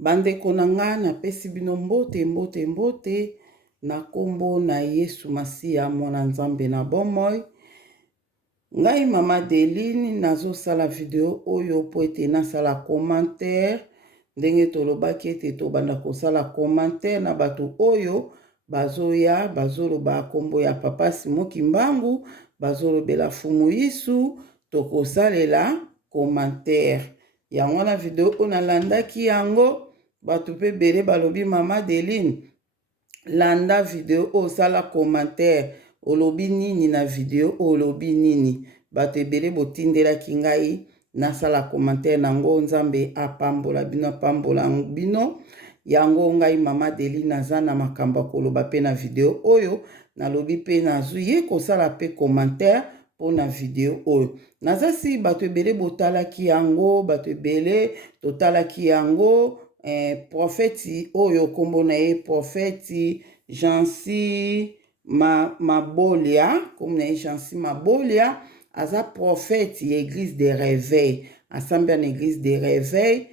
Bandeko na nga na pesi bino mbote na kombo na Yesu Masiya mwana Nzambe na bomoi. Ngai mama Deline nazo sala video oyo po ete na sala commentaire ndenge tolobaki ete to banda ko sala commentaire na bato oyo bazoya bazoloba kombo ya Papa Simon Kimbangu bazolobela fumu Yesu tokosalela commentaire. Yango na video ona landaki yango bato pe bere balobi mama Deline landa video o sala commentaire olobi nini na video olobi nini bato ebele botindela kingai na sala commentaire nango Nzambe apambola bino yango ngai mama Deline naza na makambo koloba pe na video oyo nalobi pe nazuye kosala pe commentaire pour na video oyo nazasi bato ebele botalaki yango bato ebele totalaki yango profeti oyo kombo na ye profeti Jansi Mabolia kombo na ye Jansi Mabolia aza profeti ya église de réveil assemblée en église de réveil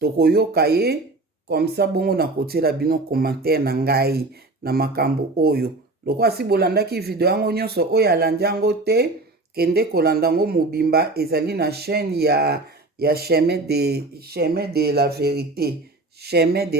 tokoyoka ye comme ça bongo na kotiela bino commentaire na ngai na makambo oyo lokwa si bolandaki video yango nyonso oyo alandi yango te kende kolanda yango mobimba ezali na chaîne ya chemin de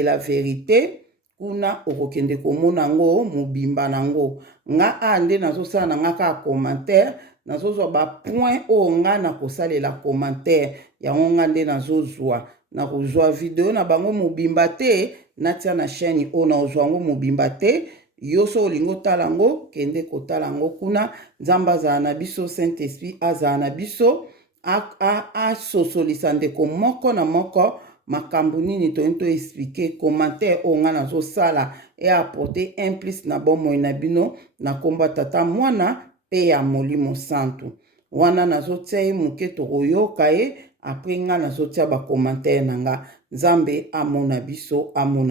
la vérité kuna okokende komona ngo mobimba nango nga ande nazosala na nga ka commentaire nazozwa ba point oyo nga na kosalela commentaire yango nga nde nazozwa na kozwa video na bango mobimba te natia na chaîne oyo nazozwa yango mobimba te yo so olingo tala ngo kende kotala ngo kuna Nzambe azala na biso Saint-Esprit azala na biso asosolisa ndeko moko na moko makambo nini toyinto expliquer commentaire oyo nga nazosala e apporter un plus na bomoi na bino na komba tata mwana pe ya molimo santu wana nazotia ye moke tokoyoka ye apres nga nazotia bacommentaire na nga Nzambe amona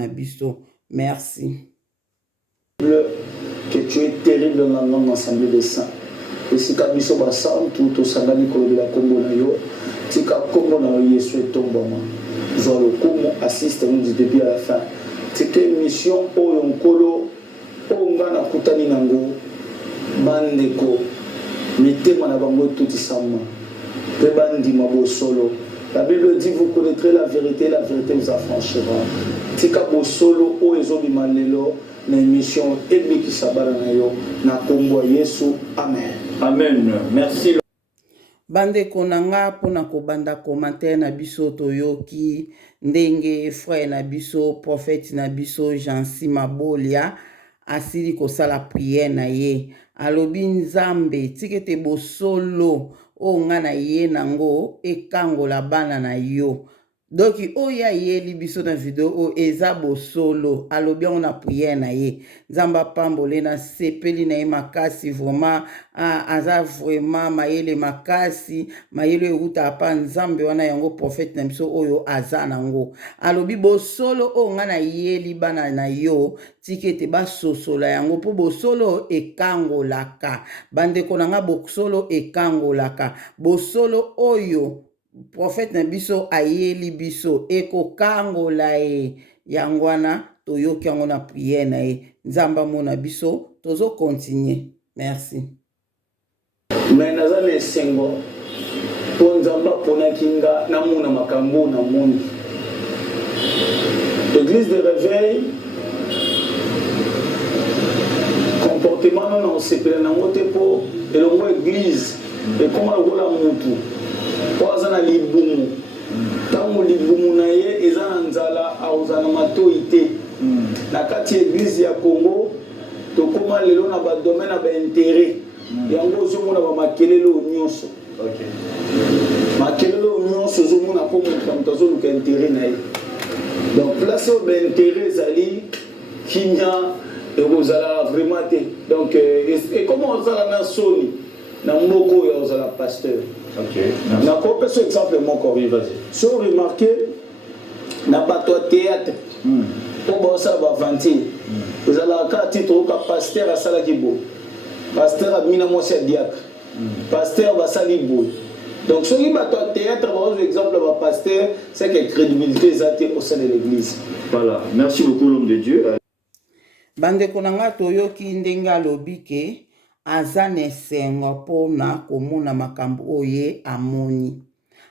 biso merci. Que tu es terrible dans la grande assemblée des saints. Et si tu as mis sur la salle, tout au sangani de la combo na yo, si tu as combo na yo, Yesu est tombé. Genre le combo assiste du début à la fin. C'est une mission où on kolo, où on a kutani nango, bandeko, mettez moi na bango tout isama, pe bandi mabo solo. La Bible dit vous connaîtrez la vérité vous affranchira. Si tu as solo, où ils ont malelo. Na émission Ebiki Sabara na yo na kombo Yesu amen. Amen. Merci. Bande konanga pona kobanda commentaire na biso toyoki ndenge frère na biso prophète na biso Jansi Mabolia asili kosala prière na ye alobi Nzambe tikete bosolo o nga na ye nango ekangola bana na yo. Doki oya yeli biso na video o eza bosolo alobi on a prière na ye Nzamba pambole na sepeli na ye makasi vraiment aza vraiment mayele makasi mayele euta pa Nzambe wana yango prophète na biso oyo aza nango alobi bosolo o nga na yeli bana na yo tikete basosola yango po bosolo ekangolaka bandeko na nga bosolo ekangolaka bosolo oyo prophète na biso ayeli biso eko kangola e yangwana toyoki yango na prière na ye Nzamba mona biso tozo continuer merci. Mais naza na esengo po Nzamba pona kinga na mona makambo na moni l'église de réveil comportement non sepela na ngote po elongo église et comment lokola mutu oza na libumu ntango libumu na ye eza na nzala aoza na matoi te na kati ya église ya Congo tokóma lelo na badomaine na baintere yango ozomona bamakelele oyo nyonso makelele oyo nyonso ozomona mpo moto azoluka intere na ye donc place oyo baintere ezali kinya ekozala vraiment te donc ekoma ozala na soni na moko oyo ozala pasteur. Na kopé ce exemple moko vas-y. Si vous remarquez na bato théâtre pour bossa ba vanti vous allez ka titre ka pasteur asala ki bo pasteur amina mosi diacre pasteur basali bo Donc, ce qui est théâtre, par exemple, le pasteur, c'est que crédibilité est au sein de l'église. Voilà. Merci beaucoup, l'homme de Dieu. Bandeko nanga toyoki ndenge alobi ke aza na esengo mpona komona makambo oye amoni.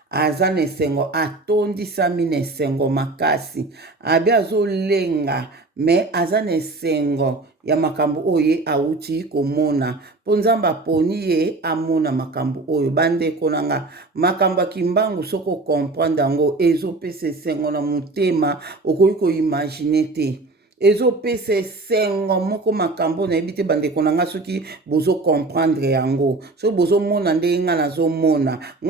Aza na esengo atondisami na esengo makasi. Abi azolenga me aza na esengo ya makambo oye auti komona. Po Nzambe aponi ye amona makambo oyo. Bandeko nanga makambo kimbangu soko comprendre yango ezopesa esengo na motema okoki koimagine te. ezopesa esengo moko makambo na yebi te bandeko na nga soki bozo comprendre yango so bozo mona ndenge nga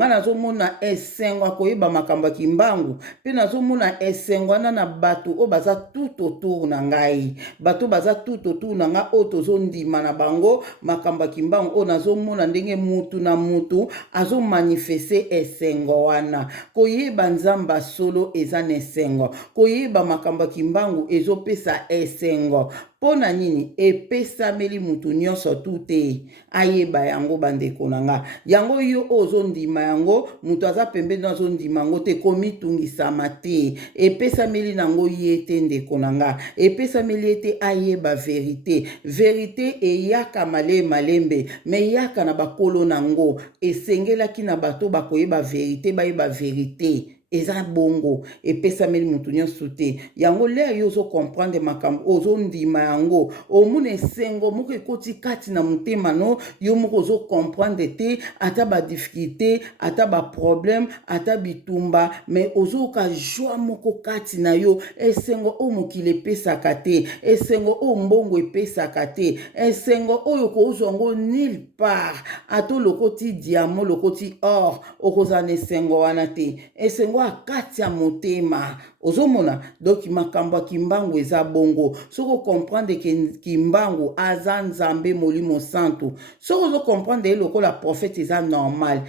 nazomona esengo akoyeba makambo ya kimbangu pe nazomona esengo na bato o baza tout autour na ngai bato baza tout autour na nga o tozondima na bango makambo ya kimbangu o nazomona ndenge mutu na mutu azo manifeste esengo wana koyeba Nzamba solo eza na esengo koyeba makambo ya kimbangu ezopesa esengo pona nini epesameli mutu nyonso tute ayeba yango bandeko na nga yango yo ozondima yango mutu aza pembeni azondima yango te komitungisama te epesameli nango ye te ndeko na nga epesameli ete ayeba verite eyaka malembe me eyaka na bakolo nango esengelaki na bato bakoyeba verite bayeba verite eza bongo epesameli mutu nyonso te yango leo yo ozo comprendre makambo ozondima yango omuna esengo moko ekoti kati na motema no yo moko ozo comprendre te ata ba difficulté ata ba problème ata bitumba mais ozoka joie moko kati na yo esengo o mokili epesaka te esengo o mbongo epesaka te esengo oyo kozwa ngo nulle part ato lokoti diamant lokoti or okozala na esengo wana te esengo akati ya motema ozomona donc makambo ya kimbangu eza bongo soko comprendre ke kimbangu aza Nzambe Molimo Santo soko ozo comprendre lokola prophète eza normal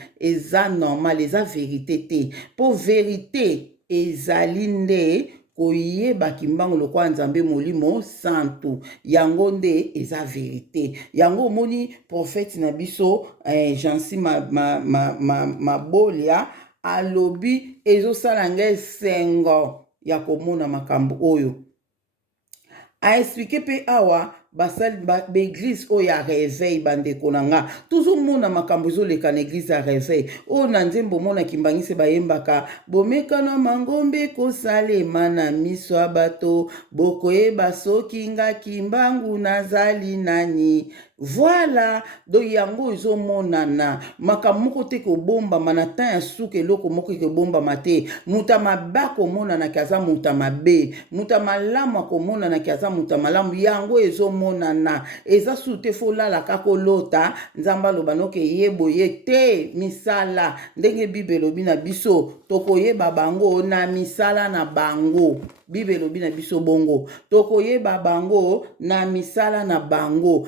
eza vérité te po vérité ezali nde koyeba kimbangu lokola Nzambe Molimo Santo yango nde eza vérité yango omoni prophète na biso Jansi Mabolia alobi ezosala nga esengo ya komona makambo oyo aexplike pe awa basali baeglise oyo ya réveil bandeko na nga tozomona makambo ezoleka na eglise ya réveil oyo na nzembo mona kimbangisi bayembaka bomekana mangombe kosalema na miso ya bato bokoyeba soki nga kimbangu nazali nani voilà do yango ezomonana makambo moko te kobombama na temps ya suka eloko moko ekobombama te muta mabe akomonanaki aza muta mabe muta malamu akomonanaki aza muta malamu yango ezomonana eza su te folalaka kolota Nzambe aloba noke yeboye te misala ndenge Bible elobi na biso tokoyeba bango na misala na bango Bible elobi na biso bongo tokoyeba bango na misala na bango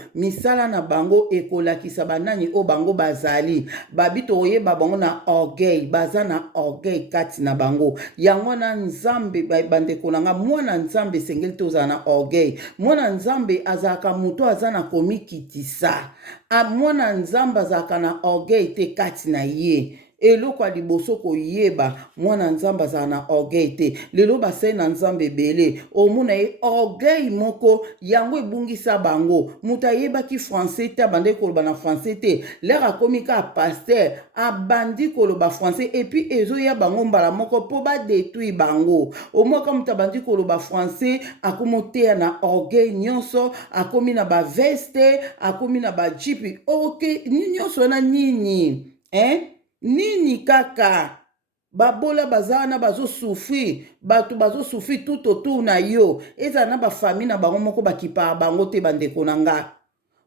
ekolakisa banani o bango bazali babi tokoyeba bango na orgueil baza na orgueil kati na bango yango na Nzambe bandeko na nga mwana Nzambe esengeli te ozala na orgueil mwana Nzambe azalaka mutu aza na komikitisa mwana Nzambe azalaka na orgueil te kati na ye eloko ya liboso koyeba mwana Nzambe azala na orgueil te lelo basali na Nzambe ebele omona ye orgueil moko yango ebungisa bango mutu ayebaki français te abandi koloba na français te lere akomi kaka paster abandi koloba français epuis ezoya bango mbala moko mpo badetruire bango omoka mutu abandi koloba français akomi oteya na orgueil nyonso akomi na baveste akomi na bajipi oke nyonso wana nini nini kaka babola bazana bazosufrir bato bazosufrir tout autour na yo ezala na bafamille na bango moko bakipaka bango te bandeko na nga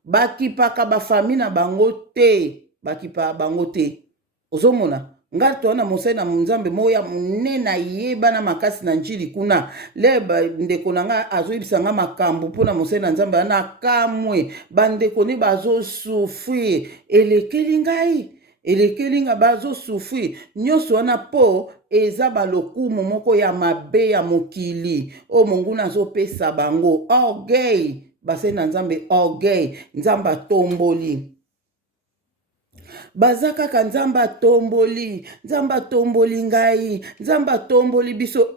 bakipaka bafamille na bango te bakipaka bango te ozomona nga toana mosali na Nzambe moya monene ayeba na makasi na njili kuna le bandeko na nga azoyebisa nga makambo mpona mosali na Nzambe ana kamwe bandeko ne bazosufrir elekeli nga bazosufrir nyonso wana po eza balokumu moko ya mabe ya mokili o monguna azopesa bango orgueil basali na Nzambe orgueil Nzambe atomboli bazaka ka nzamba tomboli ngai nzamba tomboli biso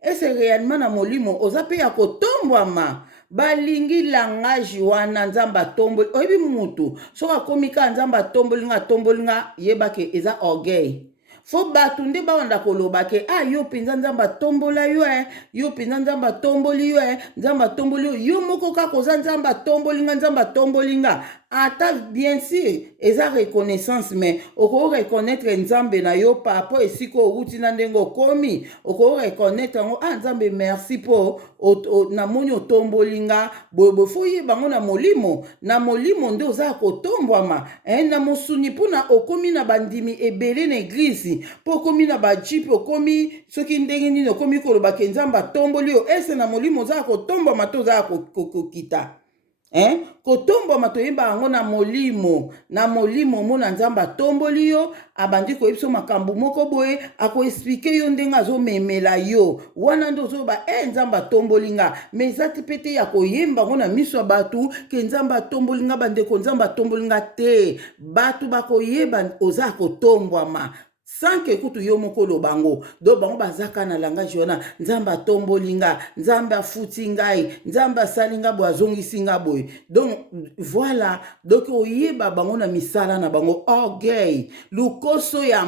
ese réellement na molimo oza pe ya kotombwama balingi langage wana nzamba tomboli oyebi mutu soki akomi ka nzamba tomboli nga yebake eza orgueil fo bato nde bawanda koloba ke yo mpenza nzamba tombola yo yo mpenza nzamba tomboli yo nzamba tomboli yo moko kaka oza nzamba tomboli nga ata bien sûr eza reconnaissance mais oko reconnaître nzambe na yo par rapport esika outi na ndenge okomi oko reconnaître yango nzambe merci po namoni otomboli nga boye fo yeba ngo na molimo nde oza kotombwama na mosuni mpona okomi na bandimi ebele na eglise po okomi na bajipe okomi soki ndenge nini okomi kolobake nzambe atomboli yo ese na molimo oza kotombwama to oza kokita kotombwama toyeba yango na molimo mona nzambe atomboli yo abandi koyebiso makambo moko boye akoexplike yo ndenge azomemela yo wana nde ozoyoba nzambe atomboli nga me eza te mpe te ya koyemba ngo na miso ya bato ke nzambe atomboli nga bandeko nzambe atomboli nga te bato bakoyeba oza kotombwama sanke kutu yo moko lobango do bango bazaka na langage wana nzambe atomboli nga nzambe afuti ngai nzambe asali nga boye azongisi nga boye donc voilà donc oyeba bango na misala na bango orgueil lokoso ya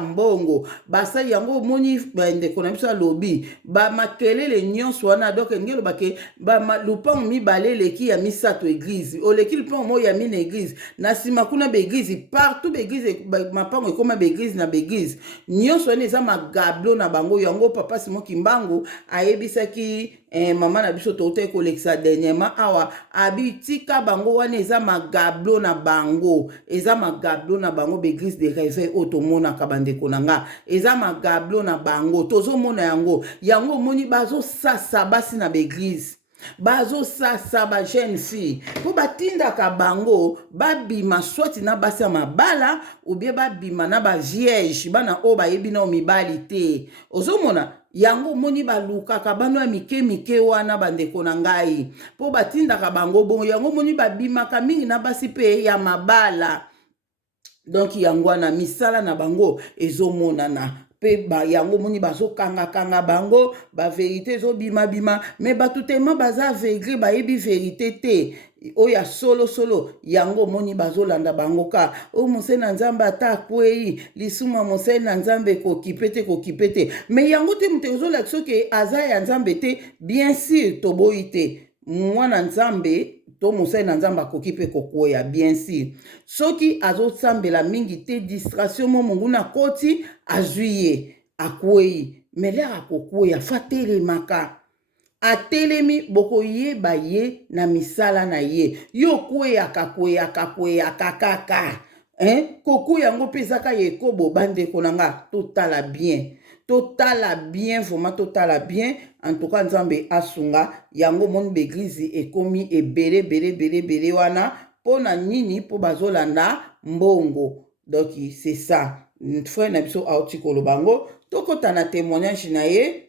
mbongo basali yango omoni bandeko na biso alobi bamakelele nyonso wana donc ndenge lobake lupango mibale eleki ya misato eglize oleki lupango mo ya mine eglize na nsima kuna baeglize partout baeglize mapango ekoma baeglize na baeglize nyonso wana eza magablo na bango yango papa Simon Kimbangu ayebisaki mama na biso touta kolekisa dernièrement awa abitika bango wana eza magablo na bango baeglize de réveil oyo tomonaka bandeko na nga eza magablo na bango tozomona yango moni bazosasa basi na baeglize bazosasa ba jeune fille po batindaka bango babima swati na basi ya mabala ou bien babima na ba vierge bana oyo bayebi na mibali te ozomona yango moni balukaka bano ya mike wana bandeko na ngai po batindaka bango bongo yango moni babimaka mingi na basi pe ya mabala donc yango wana misala na bango ezomonana pe yango moni bazokanga bango ba vérité ezobima mais bato tellement baza aveugle bayebi vérité te oya solo yango moni bazolanda bango ka o mose na nzambe ata akwei lisuma mose na nzambe kokipe te mais yango te moto ozolakisa ke aza ya nzambe te bien sûr toboyi te mwana nzambe to mosali na nzambe akoki mpe kokwea bien sûr soki azosambela mingi te distraction mo mungu na koti azwi ye akwei melere akokwea fa telemaka atelemi bokoyeba ye na misala na ye yo kweyaka kaka koku yango mpe ezaka yekobo bandeko na nga totala bien vraiment totala bien en tout cas nzambe asunga yango moni baeglize ekomi ebele wana mpo na nini mpo bazolanda mbongo donc c'est ça frère na biso auti koloba ngo tokota na témoignage na ye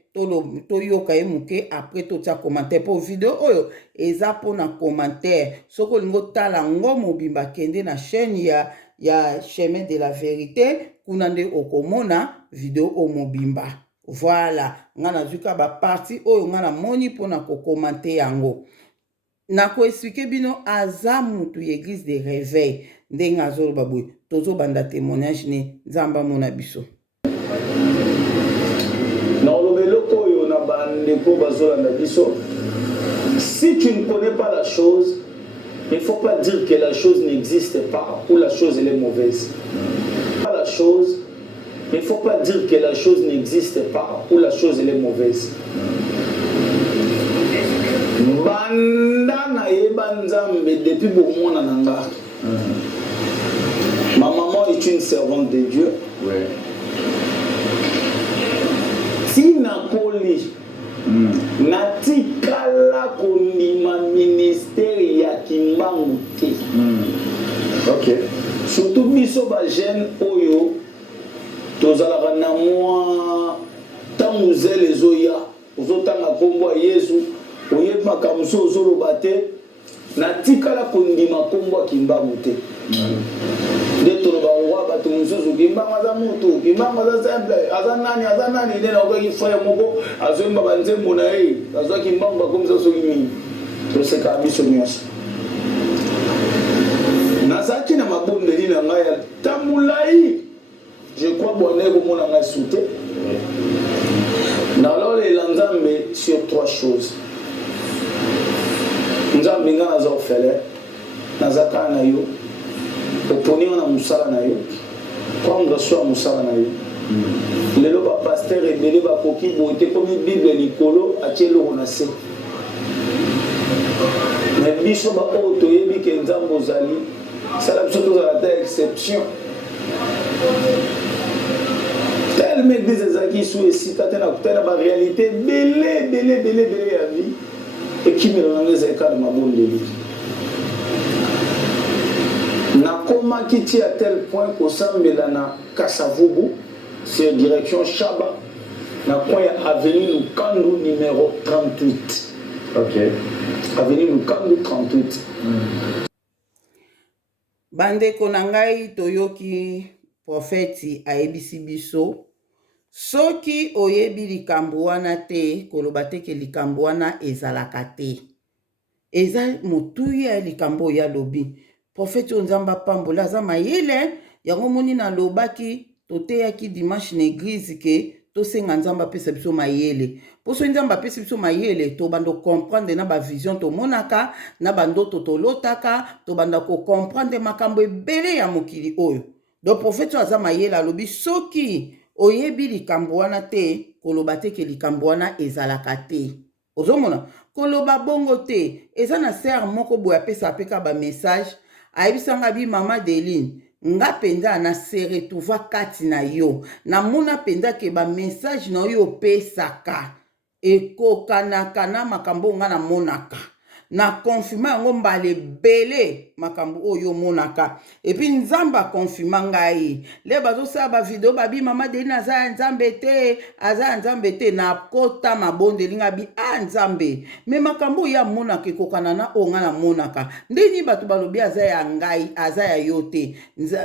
toyoka ye moke après totia commentaire po video oyo eza mpona commentaire soki olingi otala ngo mobimba kende na chaîne ya chemin de la vérité kuna nde okomona video o mobimba voilà nga nazuka baparti oyo nga namoni mpona kokomante yango nakoexplike bino aza mutu ya église de réveil ndenge azoloba boye tozobanda témoignage ne nzambe amona biso si tu ne connais pas la chose, il ne faut pas dire que la chose n'existe pas ou la chose elle est mauvaise. Pas la chose, il ne faut pas dire que la chose n'existe pas ou la chose elle est mauvaise. Banda na yeba nzambe depuis bon nanga. Ma maman est une servante de Dieu. Ouais. Tina Koli. Natikala kondima ministère ya Kimbangu te. Ok. Surtout biso ba jeune oyo tozalaka na mwa tangu zele zoya ozotanga kombo ya Yesu oyeba kamso ozoloba te natikala kondima kombo ya Kimbangu te. nde toloba roi bato mosusu kimbanga aza motu kimbanga aza simple aza nani nde naokaki frère moko azoyemba banzembo na ye azwaki mbangu bakomisa soki mingi toseka biso nyonso nazalaki na mabondeli na ngai ya tamolai je crois bwana ekomona ngai su te nalolela nzambe sur 3 choses nzambe nga naza orphelin naza kaka na yo oponi nga na mosala na yo prendre soin ya mosala na yo lelo bapaster ebele bakoki boye te komi bible likolo atie eloko na se me biso baoyo toyebi ke nzambe ozali sala biso tozala ta exception tellement église ezalaki su esika te na kutana baréalité ebele ya vie ekimelo nango ezalaka na mabondeli nakomaki ti à tel point kosambela na Kasavubu sur direction Shaba na coin ya avenue Lukandu numéro 38. Ok. Avenue Lukandu 38. Bandeko na ngai toyoki profeti ayebisi biso soki oyebi likambo wana te koloba te ke likambo wana ezalaka te eza motuya ya likambo ya lobi profeti onzamba pambola aza mayele yango moni nalobaki toteyaki dimanche na église ke tosenga nzambe apesa biso mayele po so nzambe apesa biso mayele tobanda comprendre na bavision tomonaka na bandoto tolotaka tobanda kocomprendre makambo ebele ya mokili oyo donc profeti aza mayele alobi soki oyebi likambo wana te koloba te ke likambo wana ezalaka te ozomona koloba bongo te eza na ser moko boye apesa apeka bamessage ayebisanga bi mama Deline nga penza na sere tuva kati na yo namona penza ke bamessage na yo opesaka ekokanaka na makambo nga namonaka na confirma yango mbala ebele makambo oyo omonaka epuis nzambe akonfirma ngai le bazosala bavideo babi mama Deline aza ya nzambe te nakota mabondeli nga bi nzambe me makambo oyo amonaka ekokana na oyo nga namonaka ndeni bato balobi aza ya ngai aza ya yo te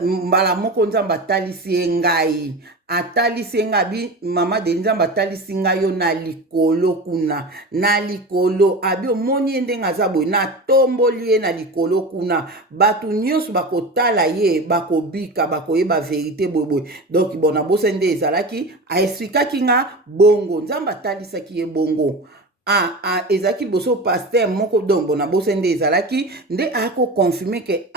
mbala moko nzambe atalisi ye ngai atalisi nga bi mama Deline nzambe atalisi nga yo na likolo kuna na likolo abi omoni ye ndenge aza boye natomboli ye na likolo kuna bato nyonso bakotala ye bakobika bakoyeba verite boyeboye donc bona bose nde ezalaki aexplikaki nga bongo nzambe atalisaki ye bongo ezalaki liboso paster moko donc bona bose nde ezalaki nde akokonfirme ke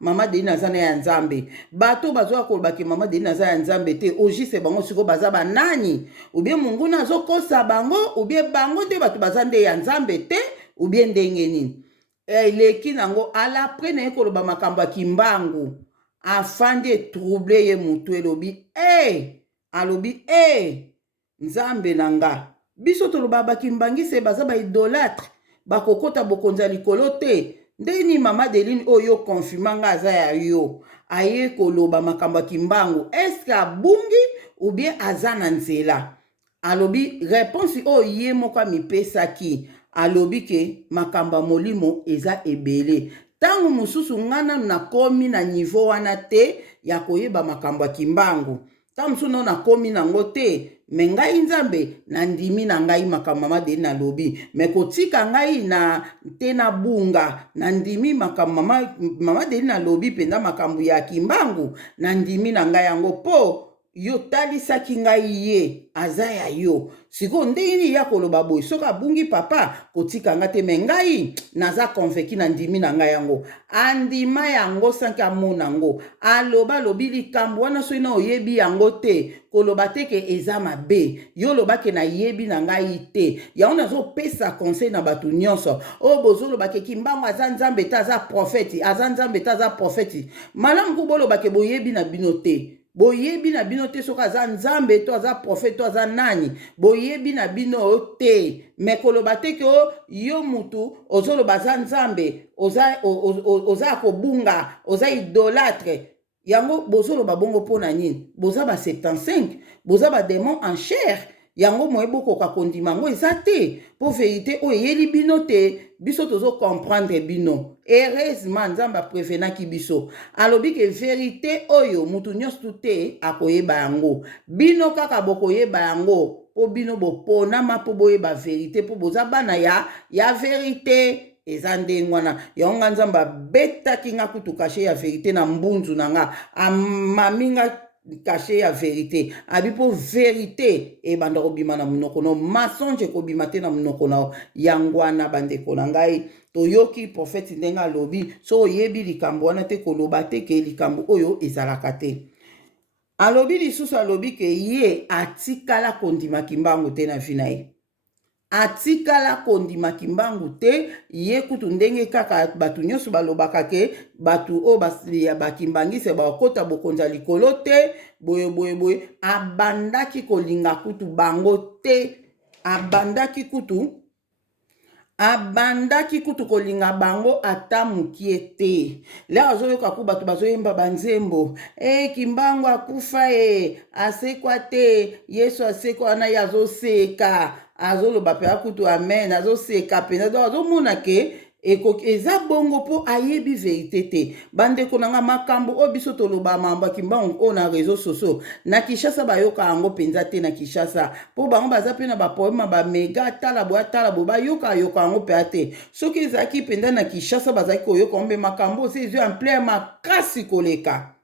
mama Deline aza na ya nzambe bato bazwa koloba ke mama Deline aza ya nzambe te ojise bango siko baza banani ubie munguna azokosa bango ubie bango nde bato baza nde ya nzambe te ubie ndenge nini eleki nango alapre na ye koloba makambo ya kimbangu afandi etrouble ye mutu elobi alobi nzambe na nga biso toloba bakimbangise baza baidolâtre bakokota bokonzi ya likolo te ndeni mama Deline oyo konfirma nga aza ya yo aye koloba makambo ya kimbangu eske abungi ou bien aza na nzela alobi réponse oyo ye moko amipesaki alobi ke makambo ya molimo eza ebele ntango mosusu nga nanu nakomi na niveau wana te ya koyeba makambo ya kimbangu ntango mosusu nano nakomi nango te me ngai nzambe nandimi na ngai makambo mama Deline alobi me kotika ngai na te na bunga nandimi makambo mama Deline alobi mpenza makambo ya kimbangu nandimi na ngai yango po yo talisaki ngai ye aza ya yo siko ndeni ya koloba boye soki abungi papa kotika nga te me ngai naza konveki na ndimi na ngai yango andima yango sanki amona yango aloba lobi likambo wana soki na oyebi yango te koloba te ke eza mabe yo lobake na yebi na ngai te yango nazopesa conseil na bato nyonso oyo bozoloba ke kimbangu aza nzambe te aza profeti aza nzambe te aza profeti malamu ku bolobake boyebi na bino te boyebi na bino te soki aza nzambe to aza profete to aza nani boyebi na bino te me koloba te ke yo mutu ozoloba aza nzambe oza kobunga oza idolâtre yango bozoloba bongo mpo na nini boza ba 75 boza ba démon en chair yango moyebo koka kondima ngo eza te po vérité oyo eyeli bino te biso tozo comprendre bino heureusement nzambe aprevenaki biso alobi ke vérité oyo mutu nyonso te akoyeba yango bino kaka bokoyeba yango po bino boponama po boyeba vérité po boza bana ya vérité eza ndenge wana yango nga nzambe abetaki nga kutu kashe ya vérité na mbunzu na nga amami nga kashe ya vérité abi po vérité ebanda kobima na munoko na mensonge ekobima te na munoko na yango wana bandeko na ngai toyoki prophète ndenge alobi so oyebi likambo wana te koloba te ke likambo oyo ezalaka te alobi lisusu alobi ke ye atikala kondimaki mbangu te na vi na ye atikala kondimaki mbangu te ye kutu ndenge kaka batu nyonso balobaka ke batu oyo bakimbangise bakota bokonza likolo te boye abandaki kolinga kutu bango te abandaki kutu kolinga bango ata mokie te lelo azoyoka ku bato bazoyemba banzembo kimbangu akufa asekwa te yesu asekwa wana ye azoseka azoloba mpe akutu amen azoseka mpenza azomona ke eza bongo mpo ayebi verité te bandeko na nga makambo oyo biso toloba mambo ya kimbangu oyo na réseau sociaux na Kinshasa bayoka yango mpenza te na Kinshasa mpo bango baza mpe na baproblème bamega tala boye bayoka yango mpe te soki ezalaki mpenza na Kinshasa bazalaki koyoka mpe makambo oyo ezwi ampleur makasi koleka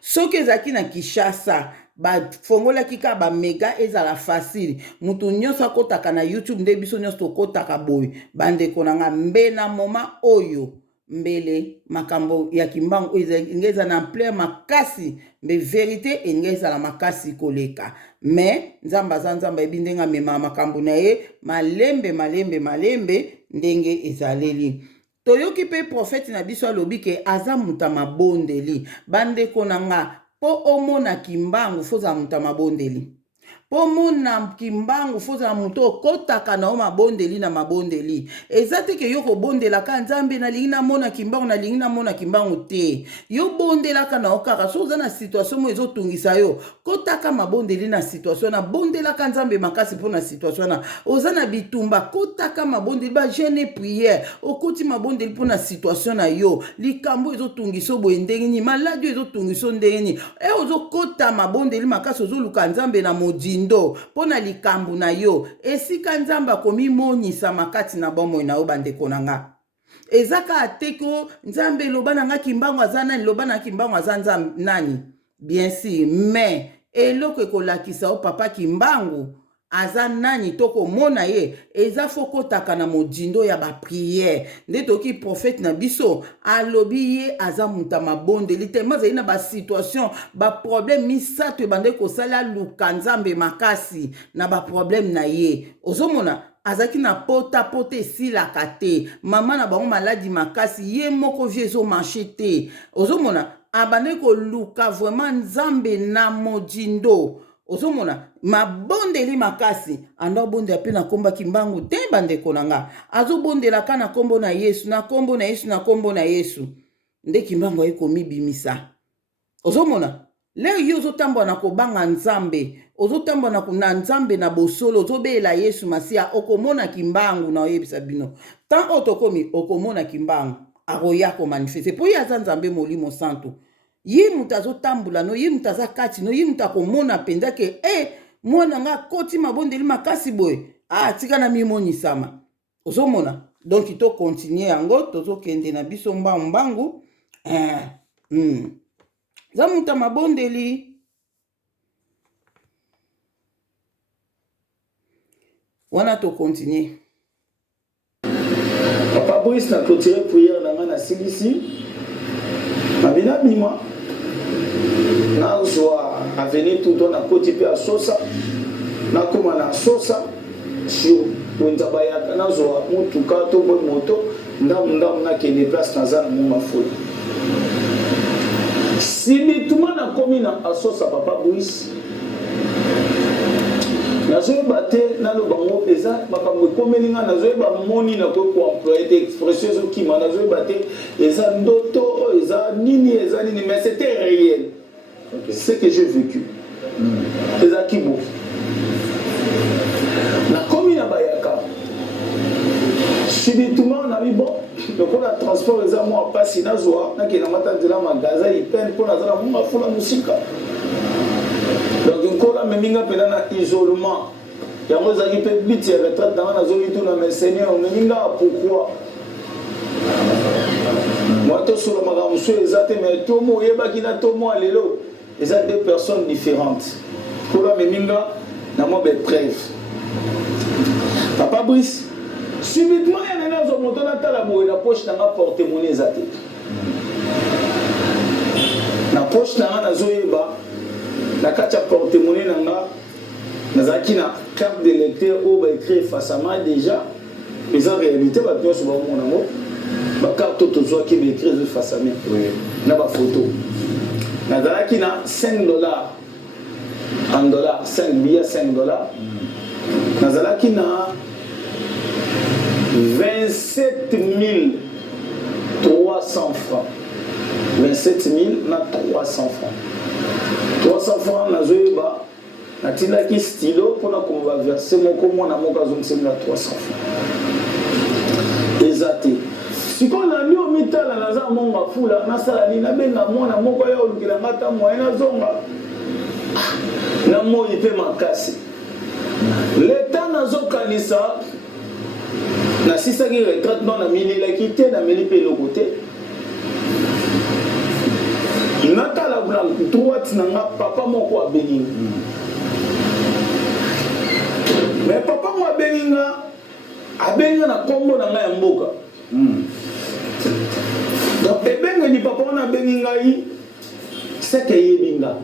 soki ezalaki na Kinshasa bafongolaki ka bamega ezala facile mutu nyonso akotaka na YouTube nde biso nyonso tokotaka boye bandeko na nga mbe na moma oyo mbele makambo ya kimbangu ingeza na ampleur makasi mbe vérité ingeza la makasi koleka mais nzamba ebindenga mema makambo na ye malembe ndenge ezaleli toyoki pe prophète na biso alobi ke aza muta mabondeli bandeko na nga po omona kimbangu foza muta mabondeli po mona kimbangu foza muto okotaka na o mabondeli na mabondeli eza te ke yo kobondelaka nzambe nalingi namona kimbangu te yo bondelaka na okaka so oza na situation mo ezotungisa yo kotaka mabondeli na situation na bondelaka nzambe makasi mpo na situation na oza na bitumba kotaka mabondeli ba jeûne prière okoti mabondeli mpo na situation na yo likambo ezotungisa boye ndenge nini maladi ezotungisa ndenge nini ozokota mabondeli makasi ozoluka nzambe na modindo pona likambo na yo esika nzamba komimonisa makati na bomoi na yo bandeko na nga ezaka ateko nzambe loba na nga kimbangu aza nani loba na kimbangu aza nzambe nani bien sûr mais eloko ekolakisa o papa kimbangu aza nani tokomona ye eza fokotaka na modindo ya bapriere nde toki prophète na biso alobi ye aza muta mabondeli te mazali na basituation baproblème misato ebande kosala luka nzambe makasi na baproblème na ye ozomona azaki na pota esilaka te mama na bango maladi makasi ye moko vie ezomarche te ozomona abande koluka vraiment nzambe na modindo ozomona mabondeli makasi ando bondela pe na komba kimbangu te bandeko na nga azobondela ka na kombo na Yesu na kombo na Yesu nde kimbangu ayikomibimisa ozomona leo yo ozotambola na kobanga nzambe ozotambola na nzambe na bosolo ozobela Yesu Masiya okomona kimbangu na oyebisa bino tant otokomi okomona kimbangu akoya ko manifester po ya nzambe molimo santo ye mutu azotambula no ye mutu aza kati no ye mutu akomona mpenza ke mwana nga koti mabondeli makasi boye tika na mimonisama ozomona donc to continue yango tozokende na biso mbangu za mutu mabondeli wana to continue Papa Brice na clôturé prière na nga na silisi Mabina Bima nazwa avenir tout on a côté pe asosa na koma na sosa sur wenzabayaka nazwa mutuka to bon moto ndam na kende place nazana mu mafula simituma na komi na asosa Papa Brice nazoyeba te naloba ngo eza makambo ekomeli nga nazoyeba moni na koemploye te expression ezokima nazoyeba te eza ndoto eza nini mais c'était réel ce que j'ai vécu eza kibo subitement on a mis bon donc on a transport les amours pas si nazoa na qui na matin de la magasin il peine pour la mon fou la musique donc encore là même minga pena na isolement yango za qui peut biti retraite dans la zone tout na mais seigneur minga pourquoi moi tout sur le magasin monsieur exact mais tout mo yeba qui na tout mo lelo les a deux personnes différentes pour là même minga na mo be preuve Papa Brice subitement il y a un montant dans la boue la poche dans la porte-monnaie zate la poche dans la zoeba la carte porte-monnaie nanga nazaki na carte de lecteur au ba écrit face à moi déjà mais en réalité ba bien sur mon amour ba carte tout zo qui ba écrit face à moi na ba photo nazaki na $5 en dollars 5 billets $5 nazalaki na 27 300 francs. 27 300 francs. 300 francs, nazoeba. Natina ki stylo pour qu'on va verser mon comment na mon gazon c'est 300 francs. Exacté. Si on a mis au métal na za mon mafula na sala ni na benga mona moko ya olukila ngata moyena zonga. Na mo ipe makasi. L'état nazo kanisa na sisa ki retraite non na mili la quitté na mili pe le côté nata la blanc droite na nga papa moko abeni mais papa mo abeni na kombo na nga ya mboka donc ebenga ni papa na abeni ngai c'est que yebinga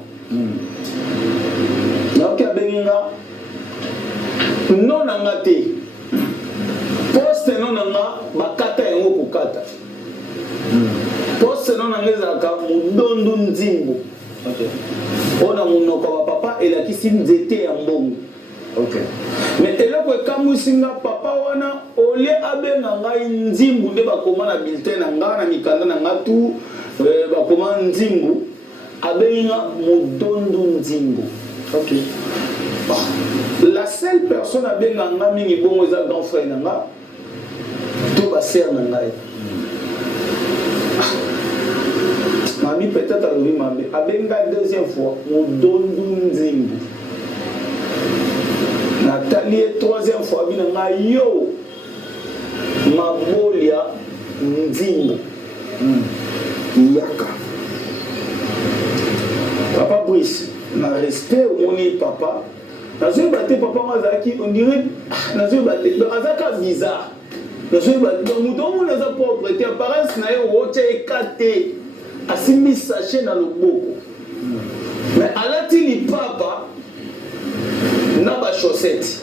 donc abeni nga non na nga te poste non nanga bakata yango kokata poste non nanga ezalaka modondu nzimbu ona monoko ya papa elakisi nzete ya mbongo mais eloko ekamwisinga papa wana olie abenga ngai nzimbu nde bakoma na bulletin na nga na mikanda na nga tu bakoma nzimbu abenga modondu nzimbu la seule personne abenga nga mingi bongo eza grand frère na nga to baser na ngai mami peut-être alobi mabe abenga deuxième fois modondu nzimbu natali ye troisième fois abi na ngai yo mabolia nzimbu yaka Papa Brice na respect omoni papa nazoyeba te papa ngo azalaki on dirait nazoyeba te azalaka bizarre nazoyeba donc moto omoni aza propre te apparence na ye ootya ekate asimbi sachet na loboko mais alati lipapa na bachaussette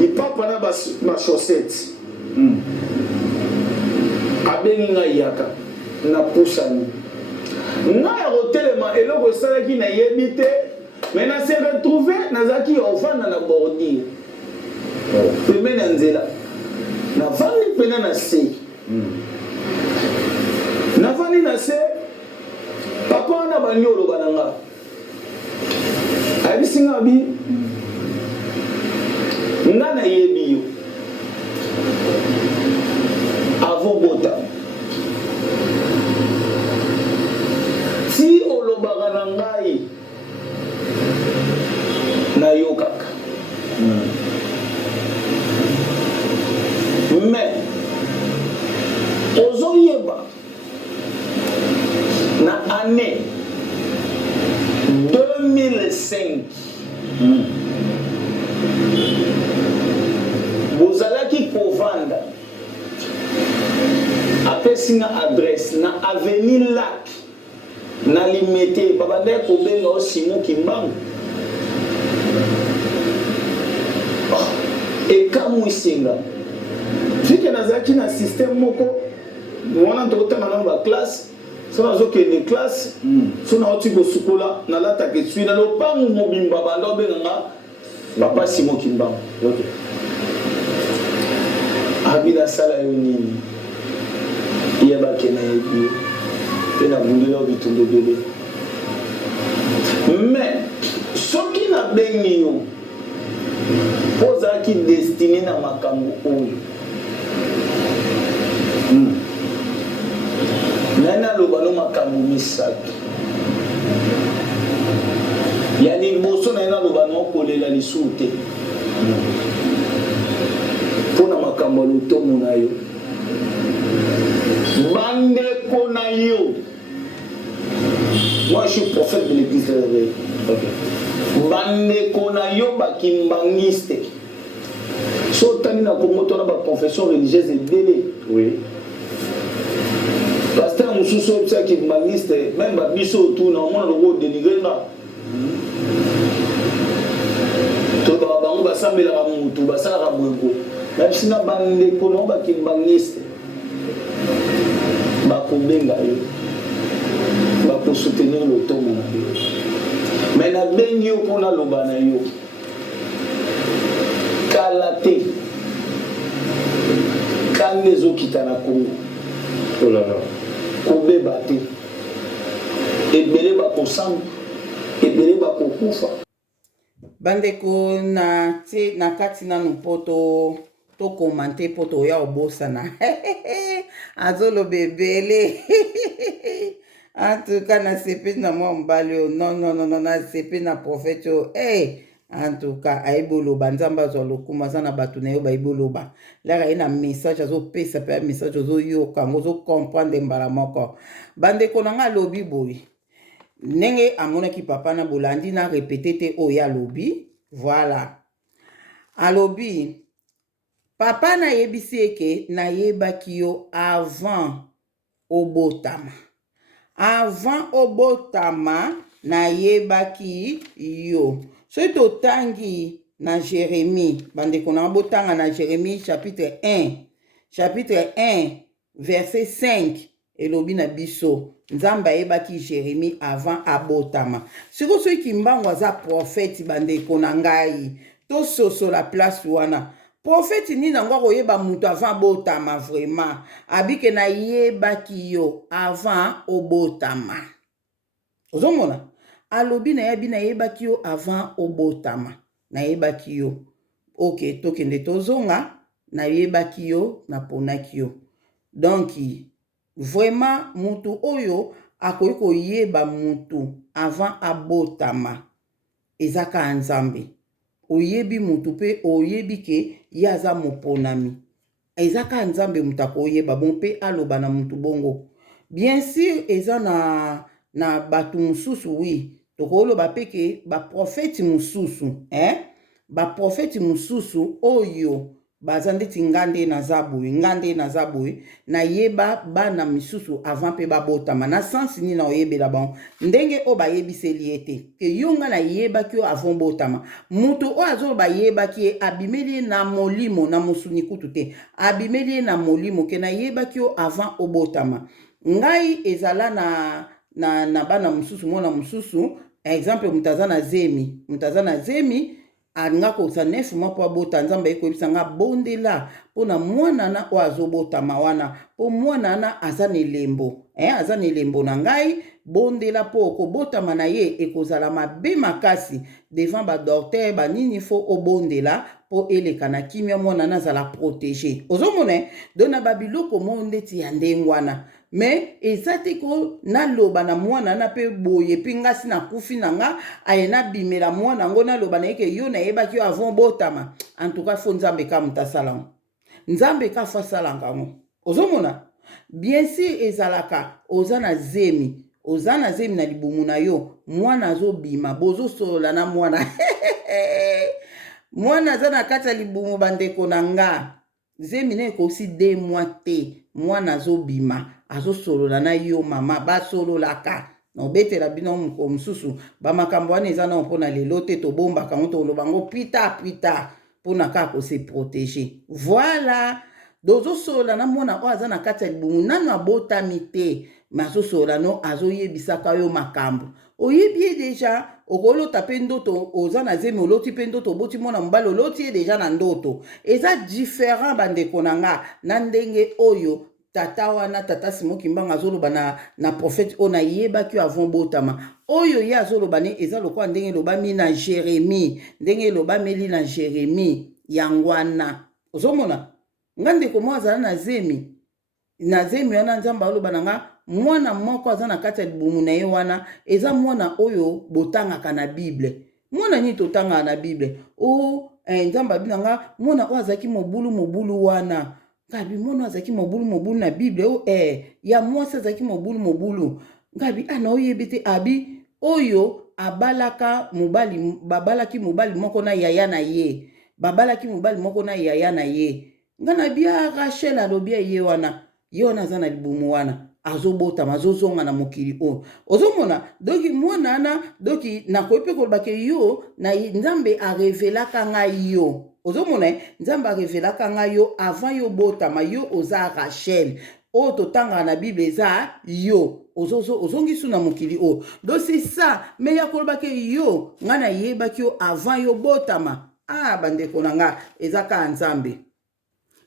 lipapa na bachaussette abengi ngai yaka na pusani ngai ya kotelema eloko esalaki nayebi te mais na se retrouve nazalaki ofanda na bordure pembeni ya nzela navandi pene na se navandi na se papa wana bandi oloba na nga ayebisi nga bi nga nayebi yo avobota si olobaka na ngai nayokaka mais ozoyeba na année 2005 bozalaki kovanda apesi nga adresse na avenue Lac na limete babandaki kobenga o Simon Kimbangu ekamwisinga fike nazalaki na système moko wana tokotanga nango baklasse so nazokende classe so naoti kosukola nalataka esui na lopangu mobimba banda obenganga papa Simon Kimbangu abi nasala yo nini yebake nayebi mpe nabundela yo bitumba ebele mais soki nabengi yo ozalaki destiné na makambo oyo naye naloba no makambo misato ya liboso naye naloba no kolela lisusu te mpo na makambo ya lotomo na yo bandeko na yo. Moi je suis prophète de l'église de réveil. Bandeko na yo bakimbangiste so tani na Congo tona ba confession religieuse ebele. Oui. Pasteur mosusu obisaki kimbangiste même babiso otu na omona loko dénigrer nga to bango basambelaka mutu basalaka bweko même si na bandeko na bakimbangiste bakobenga yo bakosoutenir lotomo na yo mais nabengi yo mpona loba na yo kala te kanda ezokita na Kongo kobeba te ebele bakosamba ebele bakokufa. Bandeko na kati nanu mpo tokomante mpo toya obosana azoloba ebele en tout cas nasepeli na mwa mobali oyo non nasepeli na prophète oyo en tout cas ayebi oloba nzambe azwa lokumu aza na bato na yo bayebi oloba laka ye na message azopesa mpe ya message ozoyoka yango ozokomprendre mbala moko. Bandeko na nga alobi boye ndenge amonaki papa na bolandi na repete te oyo alobi voilà alobi papa nayebisi eke nayebaki yo avant obotama nayebaki yo. Soki totangi na Jérémie bandeko na botanga na Jérémie chapitre 1 verset 5 elobi na biso nzambe ayebaki Jérémie avant abotama. Siko soki kimbango aza prophète bandeko na ngai tososola place wana prophète nini nango akoyeba mutu avant abotama vraiment abike nayebaki yo avant obotama. Ozomona alobi nayebi nayebaki yo avant obotama nayebaki yo ok tokende tozonga nayebaki yo naponaki yo donc vraiment mutu oyo akoki koyeba mutu avant abotama ezaka nzambe. Oyebi mutu pe oyebi ke ye aza moponami ezaka nzambe mutu akoyeba bon pe aloba na mutu bongo. Bien sûr eza na batu mususu wi tokoloba pe ke baprofeti mususu baprofeti mususu oyo baza ndeti ngande naza boye nayeba bana misusu avant pe babotama na sansi nini na oyebela bango ndenge oyo bayebiseli ye te ke yo nga nayebaki yo avant botama. Mutu oyo azoloba yebaki ye abimeli ye na molimo na mosuni kutu te abimeli ye na molimo ke nayebaki yo avant obotama. Ngai ezala na bana mususu mwana mususu exemple mutu aza na zemi alinga kosa 9 mois po abota nzambe ayekobisa nga bondela mpona mwana na oyo azobotama wana po mwana na aza na elembo na ngai bondela po kobotama na ye ekozala mabe makasi devant badokter banini fo obondela po eleka na kimia mwana na azala protege. Ozomona dona babiloko mo ndeti ya ndenge wana mais eza te ko naloba na mwana na pe boye pe ngasi na kufi na nga aye nabimela mwana ngo naloba na yeke yo nayebaki yo avant botama. En tout cas fo nzambe ka mutu asala nzambe ka fo asalanga ngo. Ozomona bien sûr ezalaka oza na zemi na libumu na yo mwana azobima bozosolola na mwana mwana aza na kati ya libumu bandeko na nga zemi na ekosi 2 mois te mwana azobima azosolola na yo mama basololaka nobetela bino moko mosusu bamakambo wana eza na mpona lelo te tobombaka ngo toloba ngo pita mpona kaka kose protege. Voilà dozosolola na mwana oyo aza na kati ya libumu nano abotami te me azosolola no azoyebisaka yo makambo oyebi ye deja okolota pe ndoto oza na zemi oloti pe ndoto oboti mwana mobali oloti ye deja na ndoto eza différent bandeko na nga na ndenge oyo tata wana tata Simon Kimbanga azoloba na prophète ona yebaki avant botama oyo ye azoloba ne eza lokwa ndenge lobami na Jérémie ndenge lobameli na Jérémie yangwana ozomona ngande komo azala na zemi wana nzamba aloba nanga mwana moko aza na kati ya libumu na ye wana eza mwana oyo botangaka na Bible mwana nini totangaka na Bible o nzamba binanga mwana oyo azaki mobulu wana ngabi mwana azaki mobulu na Bible o ya mwasi azaki mobulu ngabi ana oyebi te abi oyo babalaki mobali moko na yaya na ye ngana bia Rachel alobia ye wana aza na libumu wana azobotama azozonga na mokili o ozomona doki mwana ana doki nakoyepe kolobake yo na nzambe arevelaka ngai yo ozomona nzambe arevelaka ngai yo avant yo botama yo oza Rachel o totanga na Bible eza yo ozongisu na mokili o donc c'est ça mais ya kolobake yo ngana yebaki yo avant yo botama bandeko na nga eza ka nzambe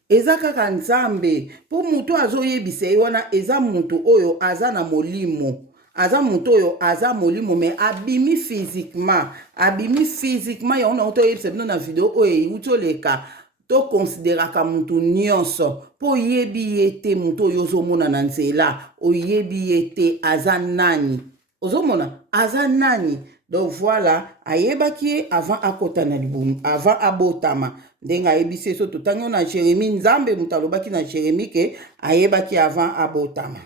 eza kaka nzambe po mutu azoyebisa ye wana eza mutu oyo aza na molimo aza mutu oyo aza molimo mais abimi physiquement ya ona otoyebisa bino na video oyo euti oleka tokonsideraka mutu nyonso po oyebi ye te mutu oyo ozomona na nzela oyebi ye te aza nani ozomona aza nani donc voilà ayebaki avant akota na libumu avant abotama ndenge ayebisi so totangi na Jérémie nzambe mutu alobaki na Jérémie ke ayebaki avant abotama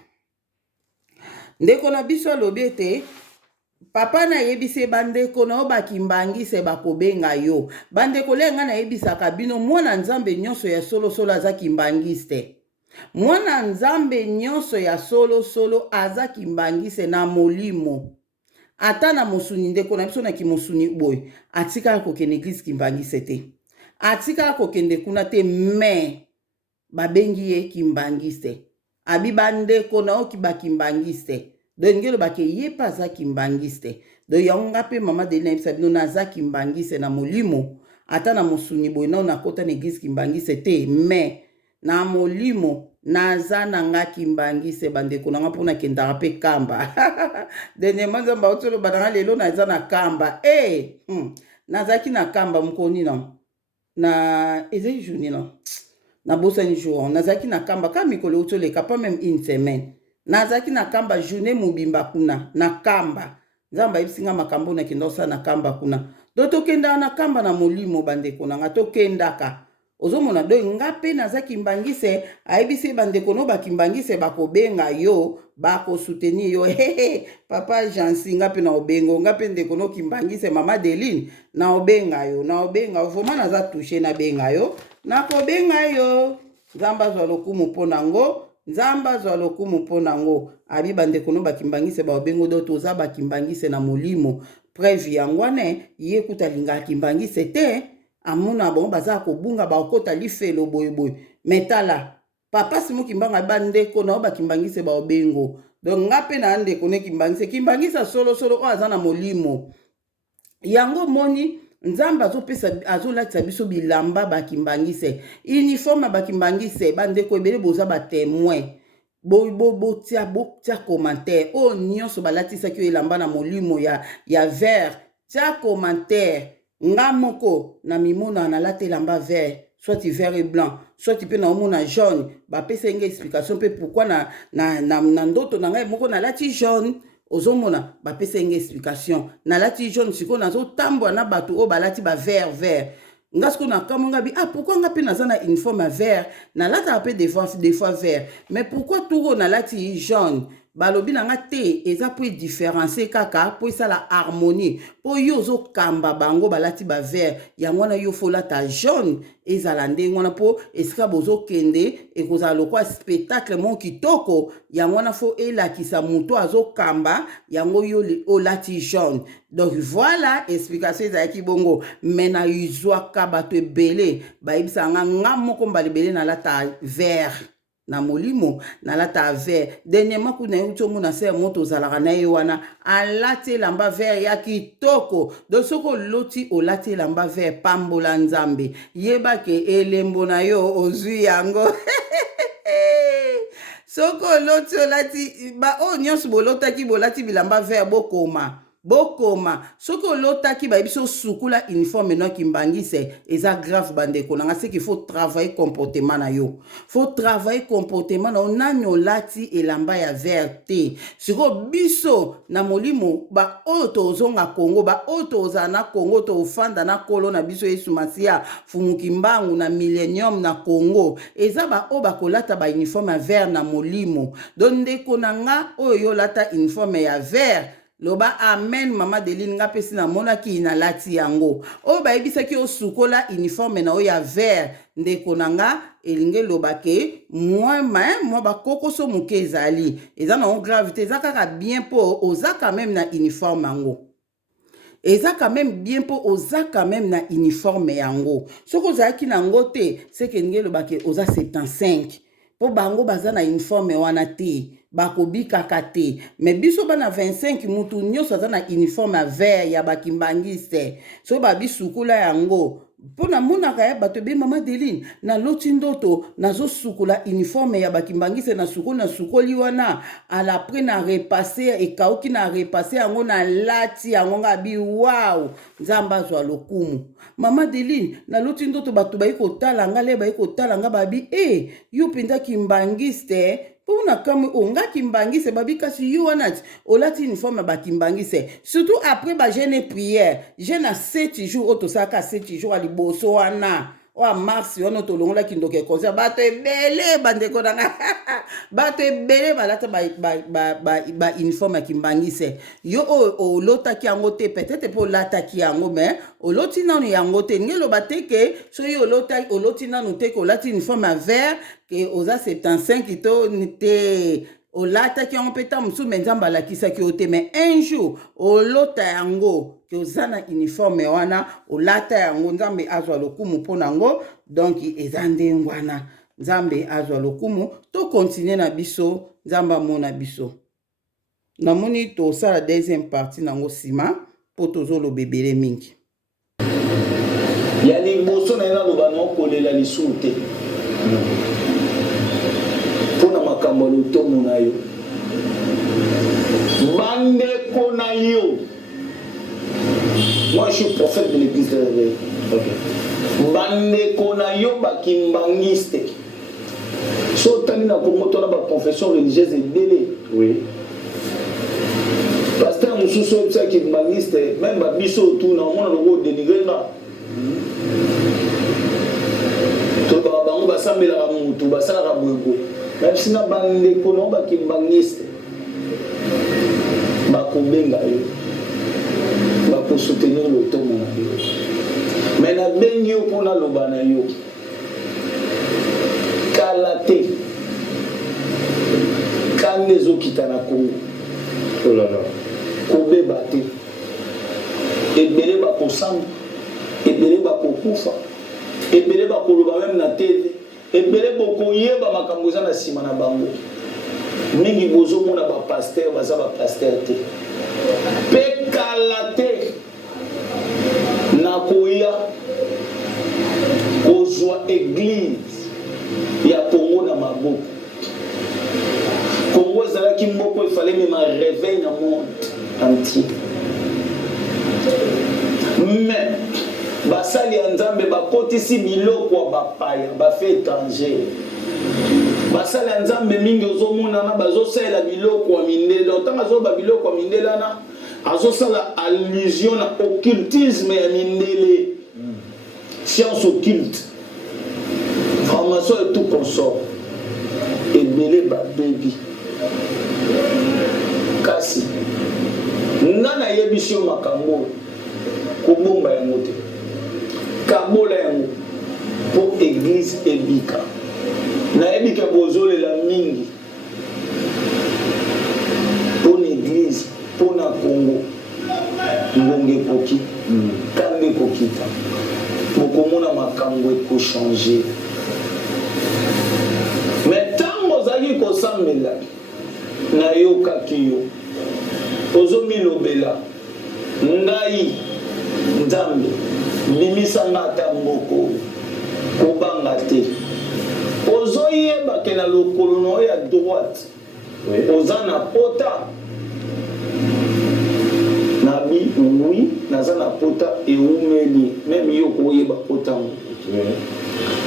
ndeko na biso alobi ete papa na yebise bandeko na bakimbangise bakobenga yo bandeko lenga na yebisaka bino mwana nzambe nyonso ya solo aza kimbangise mwana nzambe nyonso ya solo aza kimbangise na molimo ata na mosuni ndeko na biso na kimosuni boy atikala kokende église kimbangise te atikala kokende kuna te me babengi ye kimbangise abi bandeko na oki bakimbangise donc ngelo bake ye pa za kimbangise donc yango ngape mama de na bisa bino naza kimbangise na molimo ata na mosuni boy na nakota na église kimbangise te me na molimo naza nanga kimbangise bandeko nanga mpona kendaka pe kamba dernièrement nzamba otolo bananga lelo naza na kamba nazaki na kamba mokoni na ezali journée na bosani jour nazaki na kamba ka mikolo otoleka pas même une semaine nazaki na kamba journée mobimba kuna na kamba nzamba yebisinga makambo na kenda osala na kamba kuna do tokendaka na kamba na molimo bandeko nanga tokendaka ozomona do ngape naza kimbangise ayebisi bandeko no bakimbangise bakobenga yo bakosoutenir yo papa Jansi ngape na obengo ngape ndeko no kimbangise mama Deline na obenga yo vraiment naza touché na benga yo nakobenga yo nzamba zwa lokumu pona ngo abi bandeko no bakimbangise baobengo do toza bakimbangise na molimo preuve yangwane ye kutalinga kimbangise te amuna bon baza kobunga bakota lifelo boyeboy metala papa Simon Kimbanga bandeko na bakimbangise baobengo donc ngape na ndeko ne kimbangisa solo o azana molimo yango moni nzamba azolatisa biso bilamba bakimbangise uniforme bakimbangise bandeko ebele boza ba témoin botia commentaire o nyonso balatisaki elamba na molimo ya vert tia commentaire nga moko na mimona na late elamba vert soit vert et blanc soit pe na omona jaune bapesa nga explication pe pourquoi na ndoto na ngai moko na lati jaune ozomona bapesa nga explication na lati jaune siko nazotambola na bato o balati ba vert nga siko na kamonga bi pourquoi nga pe naza na uniforme vert na lata pe des fois vert mais pourquoi tout na lati jaune balobi na nga te eza po différencier kaka po la harmonie po yo zo kamba bango balati ba vert yango na yo folata jaune ezala ndenge wana po esika bozo kende ekozala lokwa spectacle mon kitoko yango na fo elakisa muto azo kamba yango yo olati jaune donc voilà explication ezalaki bongo mais na yuzwaka bato ebele bayebisa nga moko mbala ebele na lata vert na molimo na lata vert dernièrement kuna yuto mona se moto zalaka na ye wana alati elamba vert ya kitoko donc soko loti olati elamba vert pambola nzambe yeba ke elembo na yo ozwi yango Soko loti olati ba o nyonso bolotaki bolati bilamba vert bokoma. Bokoma soko lotaki ba biso sukula uniforme no kimbangise eza grave bandeko nanga c'est qu'il faut travailler comportement na yo. Faut travailler comportement na nani olati elamba ya vert te. Siko biso na molimo ba oto ozonga Congo ba oto ozana Congo to ofanda na kolo na biso Yesu Masia Fumukimbangu na Millennium na Congo eza ba o bakolata ba uniforme ya vert na molimo. Don ndeko nanga oyo lata uniforme ya vert loba amen mama Deline nga pesi na mona ki na lati yango o ba ebisa ki osukola uniforme na o ya vert ndeko nanga elinge loba ke moi ba kokoso muke ezali eza na gravité eza kaka bien po oza quand même na uniforme yango eza quand même bien po oza quand même na uniforme yango soko ozalaki nango te c'est que elinge loba ke oza 75 po bango baza na uniforme wana te bakobikaka te mais biso bana 25 mutu nyonso aza na uniforme ya vert ya bakimbangiste so babisukula yango pona monaka ya bato be mama Deline na loti ndoto nazosukula uniforme ya bakimbangiste na sukoli wana ala après na repasser ekauki na repasser yango na lati yango ngabi wow nzamba azwa lokumu mama Deline na loti ndoto bato bayi kotala ngale bayi kotala nga babi yo pinda kimbangiste pona kame onga kimbangise babi kasi yo wana olati uniforme ba kimbangise surtout après ba jeûne prière jeûne à 7 jours otosaka 7 jours ali boso wana o mars wana tolongola kindoke concert bato ebele bandeko nanga bato ebele balata ba uniforme ya kimbangise yo olotaki yango te peut-être po lataki yango mais oloti nanu yango te ngelo bateke so yo oloti nanu te ko lati uniforme ya vert ke oza 75 to te olataki yango mpe ta mosusu me nzambe alakisaki yo te mais un jour olota yango ke oza na uniforme wana olata yango nzambe azwa lokumu mpo nango donc eza ndenge wana nzambe azwa lokumu to continue na biso nzambe amona biso namoni tosala deuxième partie nango nsima mpo tozoloba ebele mingi ya liboso na ye naloba naokolela lisusu te mpona makambo ya lotomo na yo bandeko na yo. Moi je suis prophète de l'église de réveil. Bandeko na yo bakimbangiste so tani na Congo tona ba confession religieuse ebele. Oui. Pasteur mosusu obisa kimbangiste même ba biso tout na mona logo dénigrer nga. To ba bango basambela mutu basala boyeko. Même si na bandeko na bakimbangiste bakobenga yo bako soutenir le tomo na yo mais na bengi yo pona loba na yo kalate kande zokita na Congo oh là là kobeba te ebele bakosamba ebele bakokufa ebele bakoloba même na tele ebele bokoyeba makambo eza na nsima na bango mingi bozomona bapaster baza bapaster te mpe kala te na koya kozwa église ya Congo na maboko. Congo ezalaki mboko efale mema réveil na monde entier mais basali ya nzambe bakotisi biloko ya bapaya bafe étranger basali ya nzambe mingi ozomonana bazosalela biloko ya mindele otanga azoba biloko ya mindele wana azosala allusion na occultisme ya mindele science occulte formation et tout consort ebele babebi kasi nga nayebisi yo makambo kobomba yango te kabola yango mpo église ebika nayebika bozolela mingi mpona église mpona Congo ngonge ekoki kambe ekokita bokomona makambo ekochange mais ntango ozalaki kosambela nayokaki yo ozomilobela ngai nzambe bimisanga ata mboko kobanga te ozoyeba ke na lokolo na oyo ya droite oza na pota na oui naza na pota eumeli meme yo koyeba pota ngo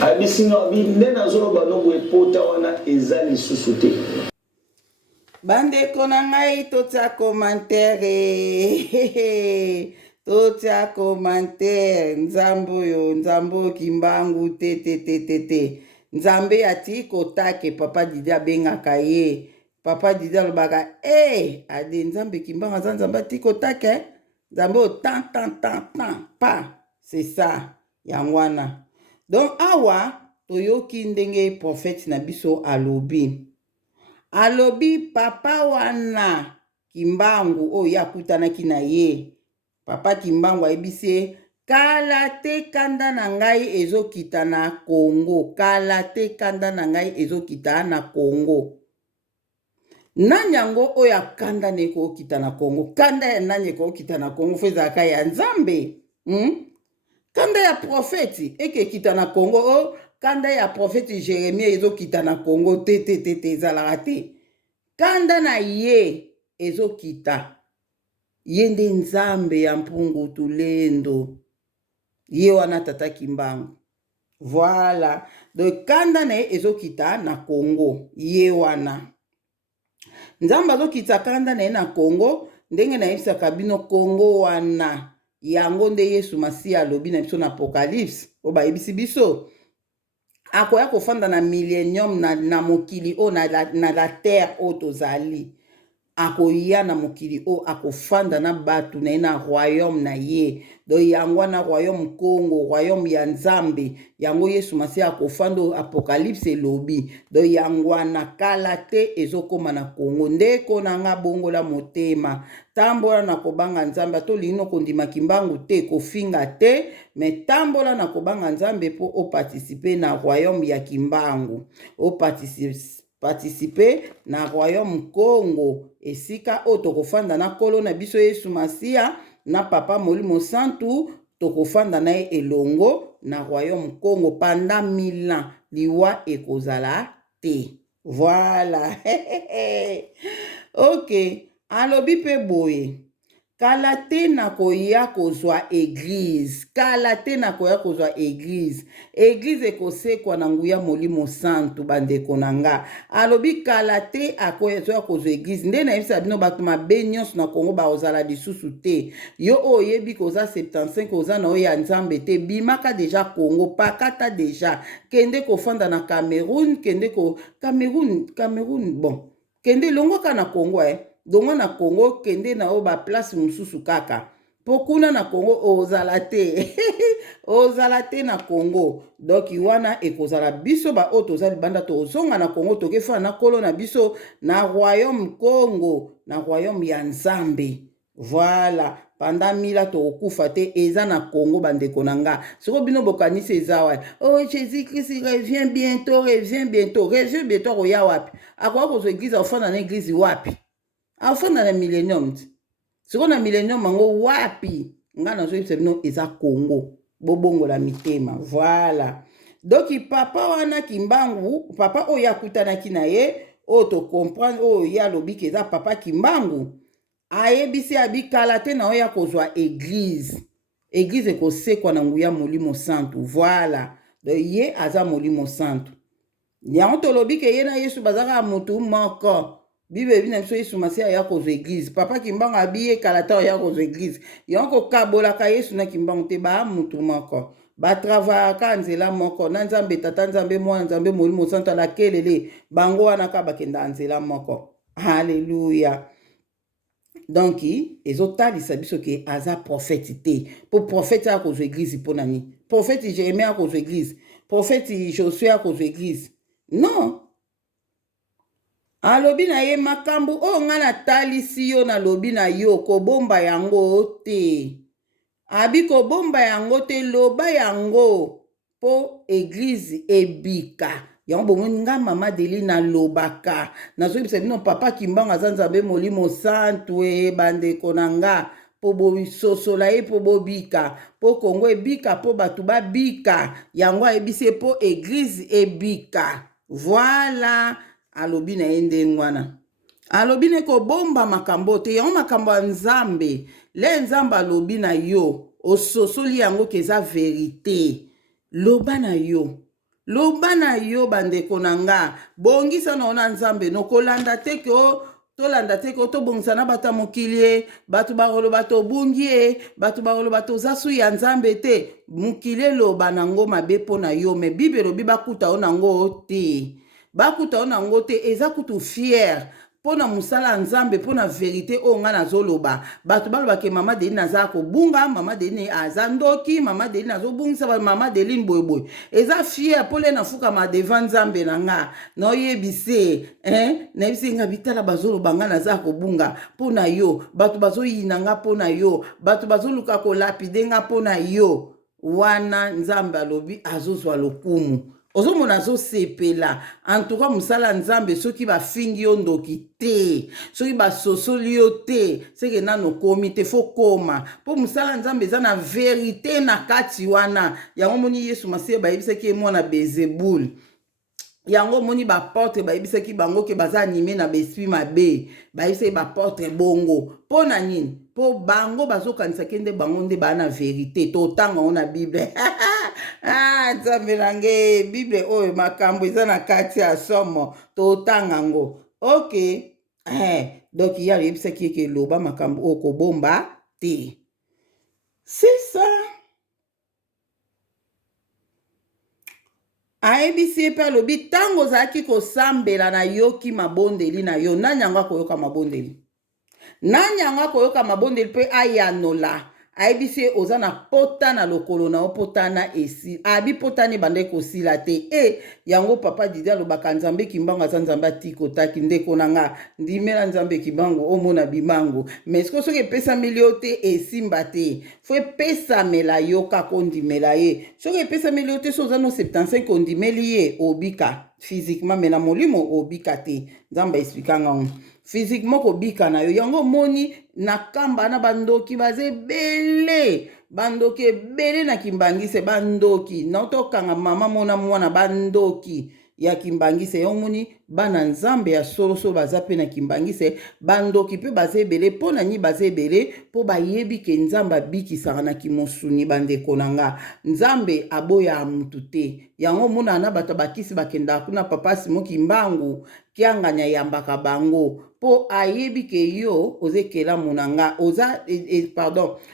abisino abi nde nazoloba no boye pota wana eza lisusu te. Bandeko na ngai totia commentaire totia commentaire nzambe oyo kimbangu te nzambe ati kotake papa Didi abengaka ye papa Didi alobaka ade nzambe kimbangu aza nzambe ati kotake nzambe oyo tan pa c'est ça yango wana. Donc awa toyoki ndenge prophète na biso alobi papa wana kimbangu oyo akutanaki na ye papa kimbangu ayebisi kala te kanda na ngai ezokita na Congo, kala te kanda na ngai ezokita na Congo. Nani yango oyo akanda na ekokita na Congo? Kanda ya nani ekokita na Congo fo ezalaka ya nzambe? Kanda ya profeti ekekita na Congo kanda ya profeti Jeremie ezokita na Congo te ezalaka te. Kanda na ye ezokita ye nde nzambe ya mpungu tulendo ye wana tata kimbangu. Voilà, donc kanda na ye ezokita na Congo ye wana nzambe azokita kanda na ye na Congo ndenge na yebisaka bino Congo wana yango nde Yesu Masiya alobi na biso na Apocalypse o bayebisi biso akoya kofanda na millennium na mokili o na la terre o tozali akoya na mokili o akofanda na batu na ye na royaume na ye do yango wana royaume Congo royaume ya nzambe yango Yesu Masiya akofanda Apocalypse elobi do yango wana kala te ezokoma na Congo. Ndeko na nga bongola motema tambola na kobanga nzambe atolino kondima kimbangu te kofinga te me tambola na kobanga nzambe po oparticipe na royaume ya kimbangu participer na royaume Congo esika o tokofanda na kolo na biso Yesu Masiya na papa Molimo Santu tokofanda na ye elongo na royaume Congo pendant 1000 ans liwa ekozala te. Voilà. Ok, alobi pe boye kala te na koya kozwa église, kala te na koya kozwa église, église ekosekwa na nguya Molimo Santu bandeko na nga. Alobi kala te akoya kozwa église nde na yebisa bino bato mabe nyonso na Congo baozala lisusu te. Yo oyebi koza 75 oza na oyo ya nzambe te bimaka deja Congo pakata deja kende kofanda na Cameroun Cameroun bon kende longoka na Congo dongo na Congo kende na o ba place mususu kaka pokuna na Congo ozala te ozala te na Congo. Donc wana ekozala biso ba oto za libanda tozonga na Congo tokefa na kolo na biso na royaume Congo na royaume ya nzambe. Voilà, pendant 1000 ans tokufa te eza na Congo bandeko na nga. Siko bino bokanisi eza wa Jésus Christ revient bientôt roya wapi akwa ko église ofana na église wapi afanda na millennium siko na millennium mango wapi nga na zo bino eza Congo bobongo la mitema. Voilà, donc papa wana kimbangu papa oyo akutanaki na ye o to comprendre o ya lobiki eza papa kimbangu ayebisi abikala te na oya kozwa église ekosekwa na nguya Molimo Santu. Voilà, donc ye aza Molimo Santu yango tolobi ke ye na Yesu bazaka mutu moko bible bina biso Yesu Masiya ya kozwa église papa kimbangu abiye kala te ya kozwa église yango kokabolaka Yesu na kimbangu te ba mutu moko batravaka nzela moko na nzambe tata nzambe mwana nzambe Molimo Santu ala kelele bango wana ka bakenda nzela moko. Haleluya. Donc ezotalisa biso ke aza prophète te po prophète ya kozwa église po nani prophète Jérémie ya kozwa église prophète Josué ya kozwa église non. Alobi na ye makambu o nga natalisi yo na lobi na yo kobomba yango te abi kobomba yango te loba yango po église ebika yango bomoni nga mama Deli na lobaka nazoyebisa bino papa kimbangu aza nzambe Molimo Santu bandeko na nga po bososola ye po bobika, po Kongo ebika, po bato babika, yango ayebisi po église ebika. Voilà, alobi na ye ndenge wana. Alobi ne kobomba makambo te, yango makambo ya Nzambe, le Nzambe alobi na yo, ososoli yango keza verite. Loba na yo. Loba na yo bandeko na nga, bongisa na ona Nzambe, no kolanda te ko tolanda te ko tobongisa na bata mokili, batu bakoloba tobungi, batu bakoloba tozasu ya Nzambe te, mokili loba nango mabe po na yo, me Bible lobi bakuta o nango te. Bakuta o nango te, eza kutu fier pona musala Nzambe, pona verite o nga nazoloba. Batu balobake mama Deline naza kobunga, mama Deline aza ndoki, mama Deline azobungisa mama Deline boyeboy. Eza fier pole nafuka ma devant Nzambe na nga. Na oyebise, na yebise nga bitala bazoloba nga naza kobunga pona yo. Batu bazoyina nga pona yo. Batu bazoluka kolapide nga pona yo. Wana Nzambe alobi azozwa lokumu. Ozomona azosepela. En tout cas musala Nzambe soki bafingi yo ndoki te, soki basosoli yo te, seke nano komi te fo koma. Po musala Nzambe eza na verite na kati wana. Yango moni Yesu Masiya bayebisaki mwana Bezebul. Yango moni ba porte bayebisaki bango ke baza anime na bespi mabe. Bayebisaki ba porte bongo. Po na nini? Po bango bazokanisa kende bango nde ba na verite. To tanga ona Bible. Nzambe nange Bible oyo makambo eza na kati ya somo. To tanga ngo. Ok. Donc ya yebisaki ke loba makambo oko bomba te. C'est ça. Ayebisi pe alobi tango ozalaki kosambela na yoki mabondeli na yo, nani yango akoyoka mabondeli? Nani yango akoyoka mabondeli pe ayanola? Ayebisi oza na pota na lokolo na opota na esi. Abi pota ni bande kosila te. Yango papa Didi alobaka Nzambe kimbango aza Nzambe atiko taki ndeko na nga. Ndimela Nzambe kimbango omona bimango. Mais est-ce que soki epesameli yo te esimba te? Fo epesamela yo kako ndimela ye. Soki epesameli yo te so oza no 75 ondimeli ye obika. Physiquement mais na molimo obika te. Nzambe explica nga. Physiquement kobika na yo. Yango moni na kamba na bandoki baze bele. Bandoki bele na kimbangise bandoki. Na otokanga mama mona mwana bandoki ya kimbangise. Yango moni bana Nzambe ya solo solo baza pe na kimbangise. Bandoki pe baze bele. Po na nyi baze bele. Po bayebi ke Nzambe abikisaka na kimosuni bandeko na nga. Nzambe aboya amutu te. Yango mona na bato bakisi bakenda kuna papa Simo Kimbangu kianganya yambaka bango. Po ayebi ke yo ozekela monanga.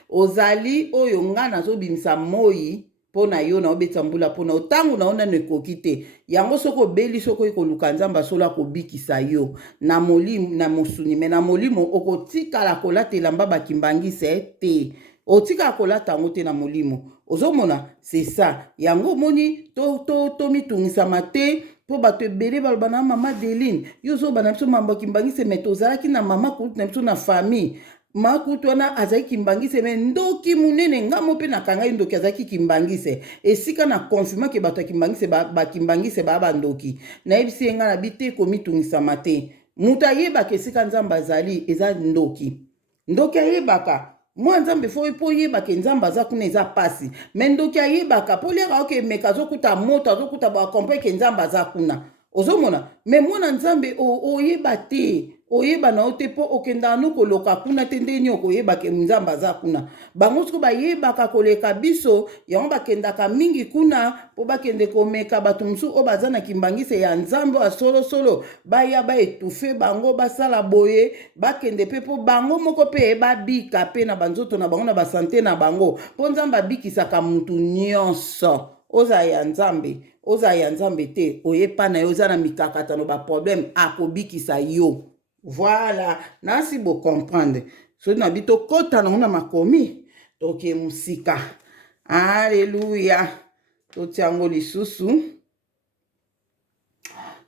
Ozali oyo nga nazobimisa moi po na yo na obeta mbula po na otangu na ona nekoki te. Yango soko beli soko ekoluka Nzambe sola kobikisa yo na molimo na mosuni me na molimo okotikala kolatela mbaba kimbangise te. Otika kolata yango te na molimo. Ozomona c'est ça. Yango moni to mitungisama te. Po bato ebele baloba na mama Deline. Yo zo bana biso mambo kimbangise me tozalaki na mama kutu na biso na famille. Mama kutu wana azalaki kimbangise me ndoki munene ngamo pe na kangai ndoki azalaki kimbangise. Esika na confirma ke bato kimbangise ba kimbangise ba bandoki. Na yebisi nga na bite ko mitungisama te. Mutu ayebaka esika Nzambe azali eza ndoki. Ndoki ayebaka. Mwa Nzambe po yebaka Nzambe aza kuna eza pasi. Me ndoki ayebaka po liaka oke meka azokuta moto azokuta ba comprendre ke Nzambe aza kuna. Ozomona me mwana Nzambe oyeba te. Oyeba na ote po okenda no koloka kuna te ndeni okoyeba ke Nzambe aza kuna. Bango siko bayebaka koleka biso yango bakendaka mingi kuna po bakende komeka bato musu o baza na kimbangise ya Nzambe wa solo solo baya ba etufe bango basala boye bakende pe po bango moko pe babika pe na banzoto na bango na basante na bango po Nzambe abikisaka mutu nyonso. Oza ya Nzambe te oyepa na yo oza na mikakatano ba problème akobikisa yo. Voilà, nasi bo comprendre. So na bito kota na makomi toke musika. Alléluia. Totiango lisusu.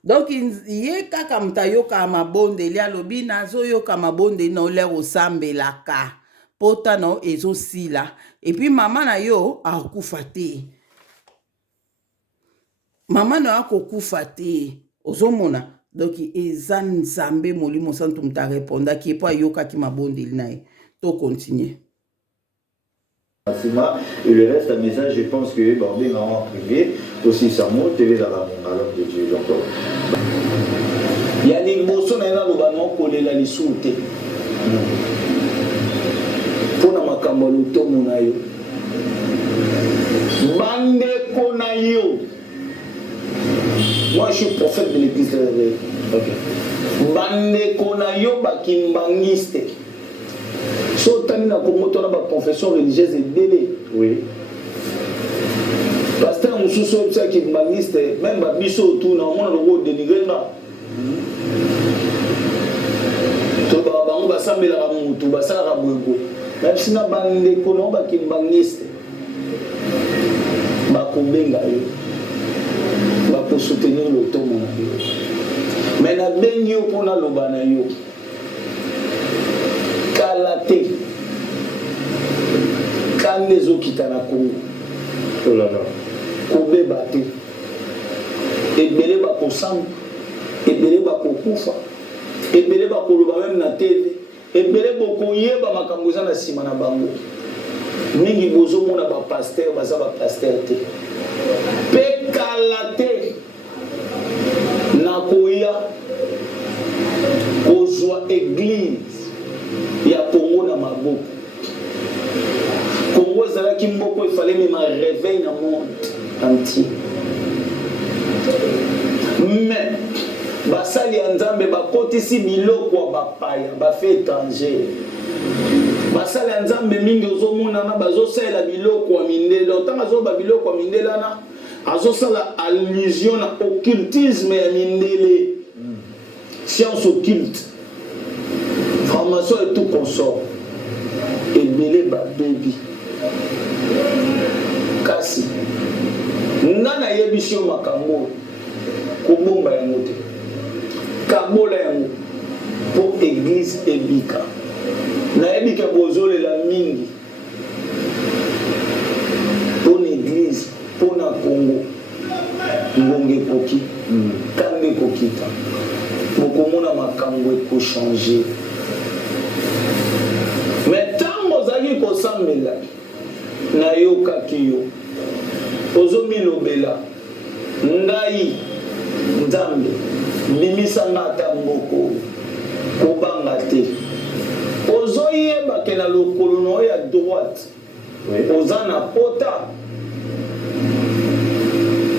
Donc ye kaka mutayoka mabondeli alobi nazo yoka mabondeli na ole osambelaka. Pota na ezo sila. Et puis mama na yo akufa te. Mama na akokufa te. Ozomona. Donc ezan Nzambe molimo santu mta réponda qui po ayoka ki mabondeli nae. To continue. remerciements et le reste, un message, je pense que Barbé m'a en privé, aussi ça monte, TV dans la alors de Dieu encore. Il y a des bossons dans le banon collé la lissoute. Pour na makambo luto munayo. Bande konayo. Moi je suis prophète de l'église de réveil. Okay. Bande konayo bakimbangiste. So tani na Congo tona ba confession religieuse ebele. Oui. Pasteur mususu psa kimbangiste même ba biso tout na mona logo dénigrer na. To ba bango basambela ka mutu basala ka bweko. Même si na bande kono bakimbangiste. Bakobenga yo. Bako soutenir le tomo na yo. Mais na bengi yo pona loba na yo. Kalate kande zo kitana Congo. Oh là là. Kobe bate. Ebele bako sam. Ebele bako kufa. Ebele bako loba même na TV. Ebele boko yeba makambo za na sima na bango. Mingi bozo mona ba pasteur baza ba pasteur te. Pe kalate na koya kozwa église ya Congo na maboko. Congo ezalaki mboko il fallait même réveil na monde entier. Mais basali ya Nzambe bakotisi biloko ya bapaya bafe étranger. Basali ya Nzambe mingi ozomona na bazosalela biloko ya mindele. Otanga zoba biloko ya mindele na azosala allusion na occultisme ya mindele. Science occulte. Formation et tout consort. Ebele ba baby. Kasi. Nana yebisio makambo. Kobomba yango te. Kabola yango. Pour église ebika. Na ebika bozole la mingi. Pour l'église, pour na Congo. Ngonge koki. Kambe kokita. Bokomona makambo eko changer. Mais tant ozali kosambela na yo kakiyo ozomi lobela ngai Nzambe bimisa ngata mboko kobanga te ozoyeba ke na lokolo no ya droite oza na pota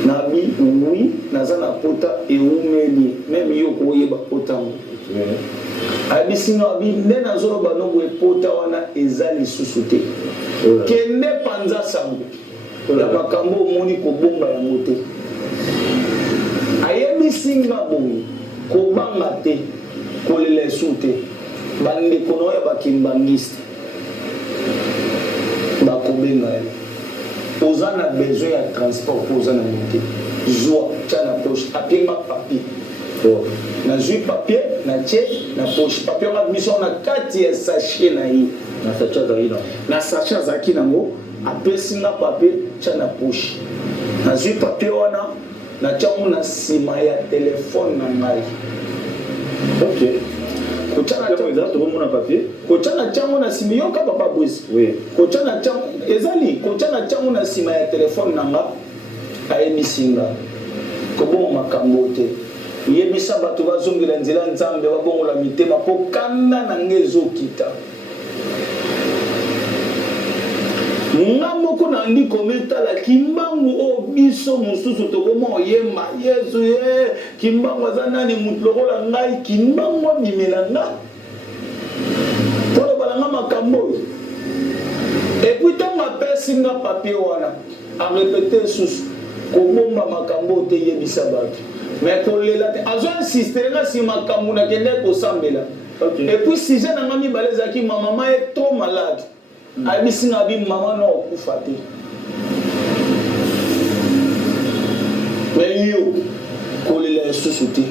na bi oui naza na pota eumeli même yo koyeba pota ngo abisino abi nde nazoloba nongo epota wana eza lisusu te kende panza sango ya makambo omoni kobomba yango te ayebisinga bongo kobanga te kolela esu te bandeko no ya bakimbangiste bakobenga ye oza na besoin ya transport po oza na mote zwa tya na poche apienga papier nazwi papier na tie na poche papier nga biso na kati ya sachet na ye na sachet azalaki nango apesi nga papier tya na poche nazwi papier wana na tiango na nsima ya telefone na ngai kotya na tiango na nsima yoka papa bwisi kotya na tiango ezali kotya na tiango na nsima ya telefone na nga ayebisi nga kobonga makambo te yebisa bato bazongela nzela Nzambe babongola mitema po kanda na nge ezokita nga moko nandi kometala kimbangu o biso mosusu tokoma oyemba Yesu ye kimbangu aza nani mutu lokola ngai kimbangu abimela nga tolobala nga makambo oyo epui ntango apesi nga papier wana arepete susu kobomba makambo te yebisa bato mais kolela te azo insiste nga si makambo nakende kosambela epui sujet na nga mibale ezalaki mama est trop malade ayebisi nga bi mama no okufa te mais yo kolela esusu te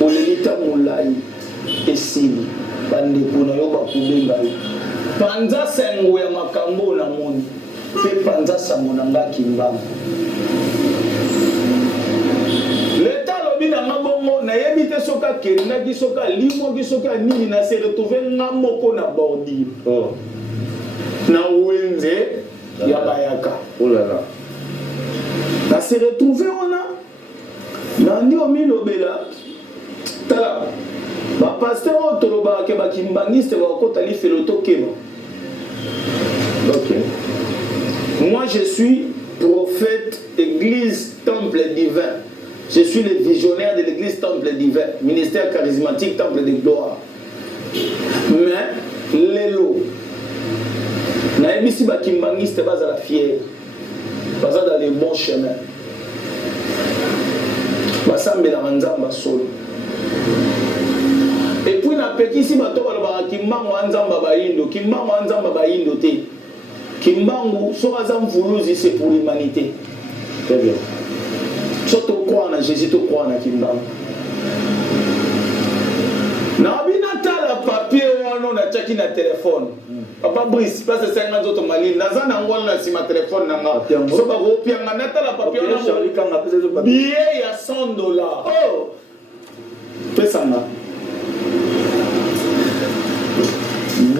oleli ta molai esili bandeko na yo bakobenga yo panza sengo ya makambo na moni mpe panza sango na nga kimbangu leta alobi na nga bongo nayebi te soki akendaki soki alimwaki soki anini na se retrouve nga moko na bordure na wenze ya bayaka. Oh là là. Na se retrouver on a nandi omilobela tala ba pasteur otoloba ke ba kimbangiste ba kotali feloto kema. Ok. Moi je suis prophète église temple divin. Je suis le visionnaire de l'église temple divin, ministère charismatique temple de gloire. Mais lelo na ebisi ba kimbangiste baza la fière. Baza dans les bons chemins. Basambela nzamba solo. Et puis na pekisi bato balobaka kimbangu anzamba baindo, kimbangu anzamba baindo te. Kimbangu sokaza mvuluzi c'est pour l'humanité. Très bien. Surtout croire en Jésus, tu crois en kimbangu. Na bina tala papier wano na chaki na téléphone. Papa Brice, parce que c'est un autre mali. Naza na ngwana na sima téléphone na nga. So ba ko pianga na tala papier na Charlie quand on a fait ce billet ya $100. Oh. Pesa nga.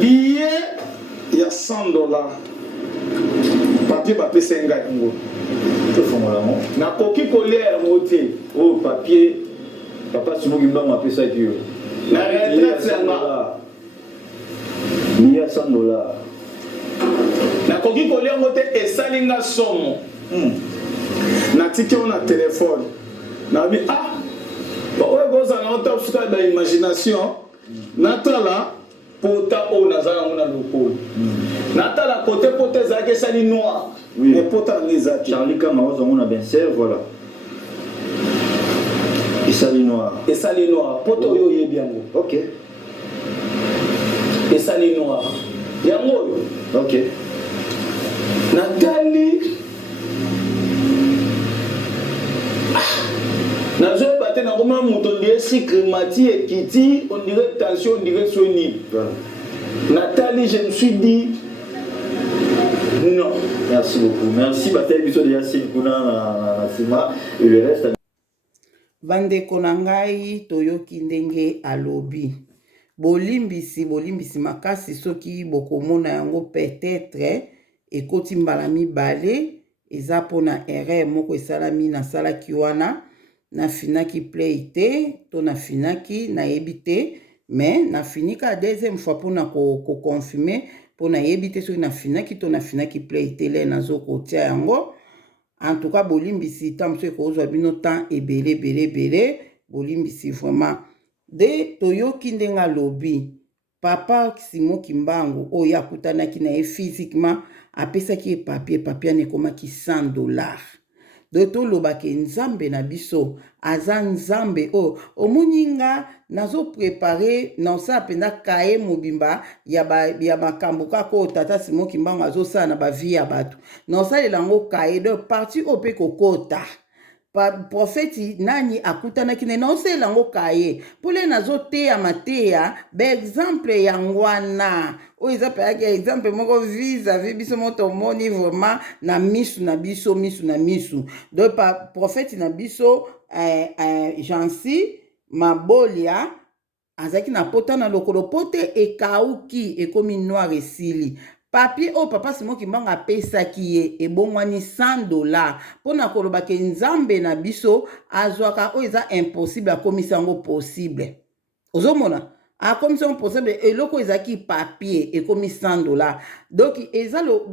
Billet ya $100. Papier ba pesa nga ngo. Tout fond là non. Na koki colère moté. Oh papier. Papa Sumo Gimba m'a fait ça qui. Na retraite c'est nga. Il y a $100. Na koki colère moté et salinga somo. Na tiki on a téléphone. Na bi ah. Ba ouais goza na ota fuka ba imagination. Na tala pota o nazala ngona lokolo. Na tala côté pote zake sali noir. Oui. Mais pota ngeza ki. Charlie quand on a bien serre voilà. Et sali noir. Et sali noir. Poto yo yebiango. OK. Et sali noir. Yango. OK. Nathalie. Nazo baté na comment mouton dirait sucre mati et kiti, on dirait tension, on dirait soni. Voilà. Nathalie, je me suis dit non. Merci beaucoup. Merci Batel biso de Yassine Kuna na Sima et le reste. Bandeko na ngai toyoki ndenge alobi. Bolimbisi makasi soki bokomona yango peut-être ekoti mbala mibale eza pona erreur moko esalami na salaki wana na finaki play te to na finaki na yebite mais na finika deuxième fois pona ko confirmer pona yebite soki na finaki to na finaki play te le nazo kotia yango. En tout cas bolimbisi tam so ko zo bino temps ebele bolimbisi vraiment de toyoki ndenga lobi papa Simo Kimbangu oyo akutanaki na ye physiquement apesaki papier anekomaki $100. De tolobake nzambe na biso aza nzambe o omuninga nazo préparer na sa penda kaye mobimba ya makambo kako tata Simo Kimbangu azosala na ba vie ya bato na salela ngo kaye de parti ope kokota profeti nani akutanaki ne na osela ngo kaye pole nazo teya mateya ba exemple ya ngwana o exemple ya exemple moko vis-à-vis biso moto moni vraiment na misu na biso donc profeti na biso Jansi Mabolia azaki na pota na lokolo pote ekauki ekomi noir esili papier o papa Simo Kimbangu apesaki ye ebongwani $100 pona koloba ke nzambe na biso azwaka o eza impossible akomisa yango possible. Ozomona akomisa yango possible eloko ezaki papier ekomi $100. Donc eza lo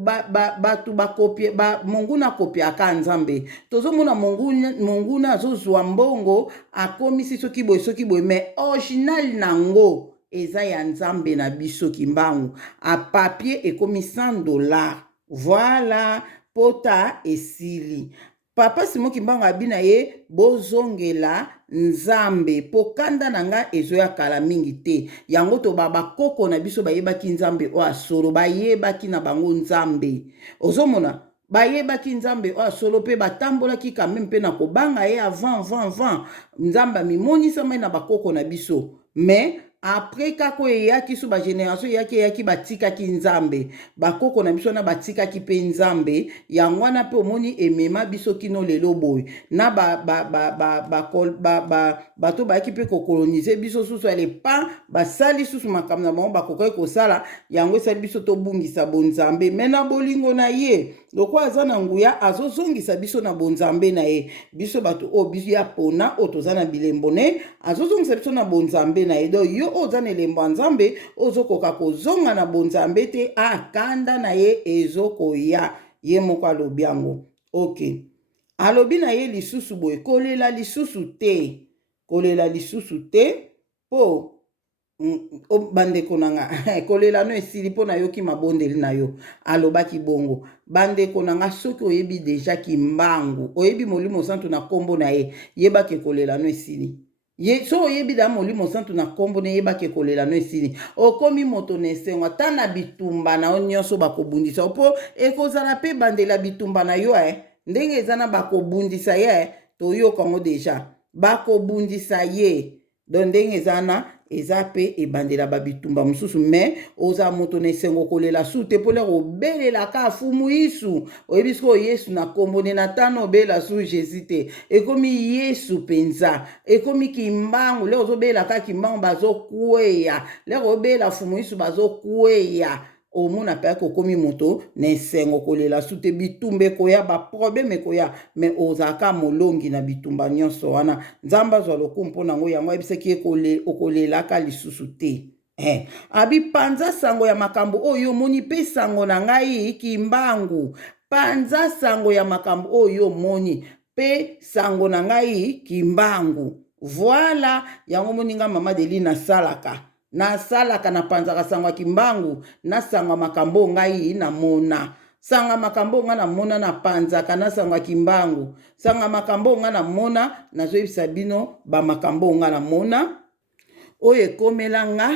batu bakopie monguna kopiaka nzambe tozomona monguna azozwa mbongo akomisi soki boye mais original nango eza ya nzambe na biso Kimbangu a papier ekomi $100. Voilà pota esili papa Simo Kimbangu abina ye bozongela nzambe pokandana nanga ezoya kala mingi te yango to bakoko na biso bayebaki nzambe o asolo bayebaki na bango nzambe ozomona bayebaki nzambe o asolo pe batambolaki quand même pe na kobanga ye avant nzambe mimonisa mai na bakoko na biso mais après kako eyaki so bagénération eyaki batikaki nzambe bakoko na biso na batikaki mpe nzambe yango wana mpe omoni emema biso kino lelo boye na bato bayaki mpe kokolonize biso susu alepa basali susu makambo na bango bakokaki kosala yango esali biso tobungisa bonzambe me na bolingo na ye loko aza na nguya azozongisa biso na bonzambe na ye biso bato oyo biso ya pona oyo toza na bilembo ne azozongisa biso na bonzambe na ye do yo oyo oza na elembo ya nzambe ozokoka kozonga na bonzambe te akanda na ye ezokoya ye moko alobi yango ok alobi na ye lisusu boye kolela lisusu te po bandeko nanga kolela no esili mpo nayoki mabondeli na yo alobaki bongo bandeko nanga soki oyebi deja kimbangu oyebi molimo santu na kombo na ye yebaki kolela no esili so oyebi da molimo santu na kombo na yebaki kolela no esili okomi moto na esengo ata na bitumba na yo nyonso bakobundisa mpo ekozala mpe bandela bitumba na yo ndenge eza na bakobundisa ye toyokango deja bakobundisa ye don ndenge eza pe ebandela babitumba mosusu me oza moto na esengo kolela su te mpo lero obelelaka afumu isu oyebi sikoyo yesu na kombo ne na tano obela su jésus te ekomi yesu mpenza ekomi kimbangu lero ozobelaka kimbangu bazokweya lero obela fumu isu bazokweya omona mpe kokomi moto na esengo kolela su te bitumba ekoya baprobleme ekoya me ozalaka molongi na bitumba nyonso wana nzambe azwa lokumu mpo nango yango ayebisaki okolelaka lisusu te abi panza sango ya makambo oyo omoni mpe sango na ngai kimbangu panza sango ya makambo oyo omoni mpe sango na ngai kimbangu voilà yango moninga mama Deli nasalaka na panzaka sango ya kimbangu na sango makambo ngai namona sanga makambo nga namona na panzaka na sango ya kimbangu sanga makambo nga namona nazoyebisa bino bamakambo nga namona oyo ekomela nga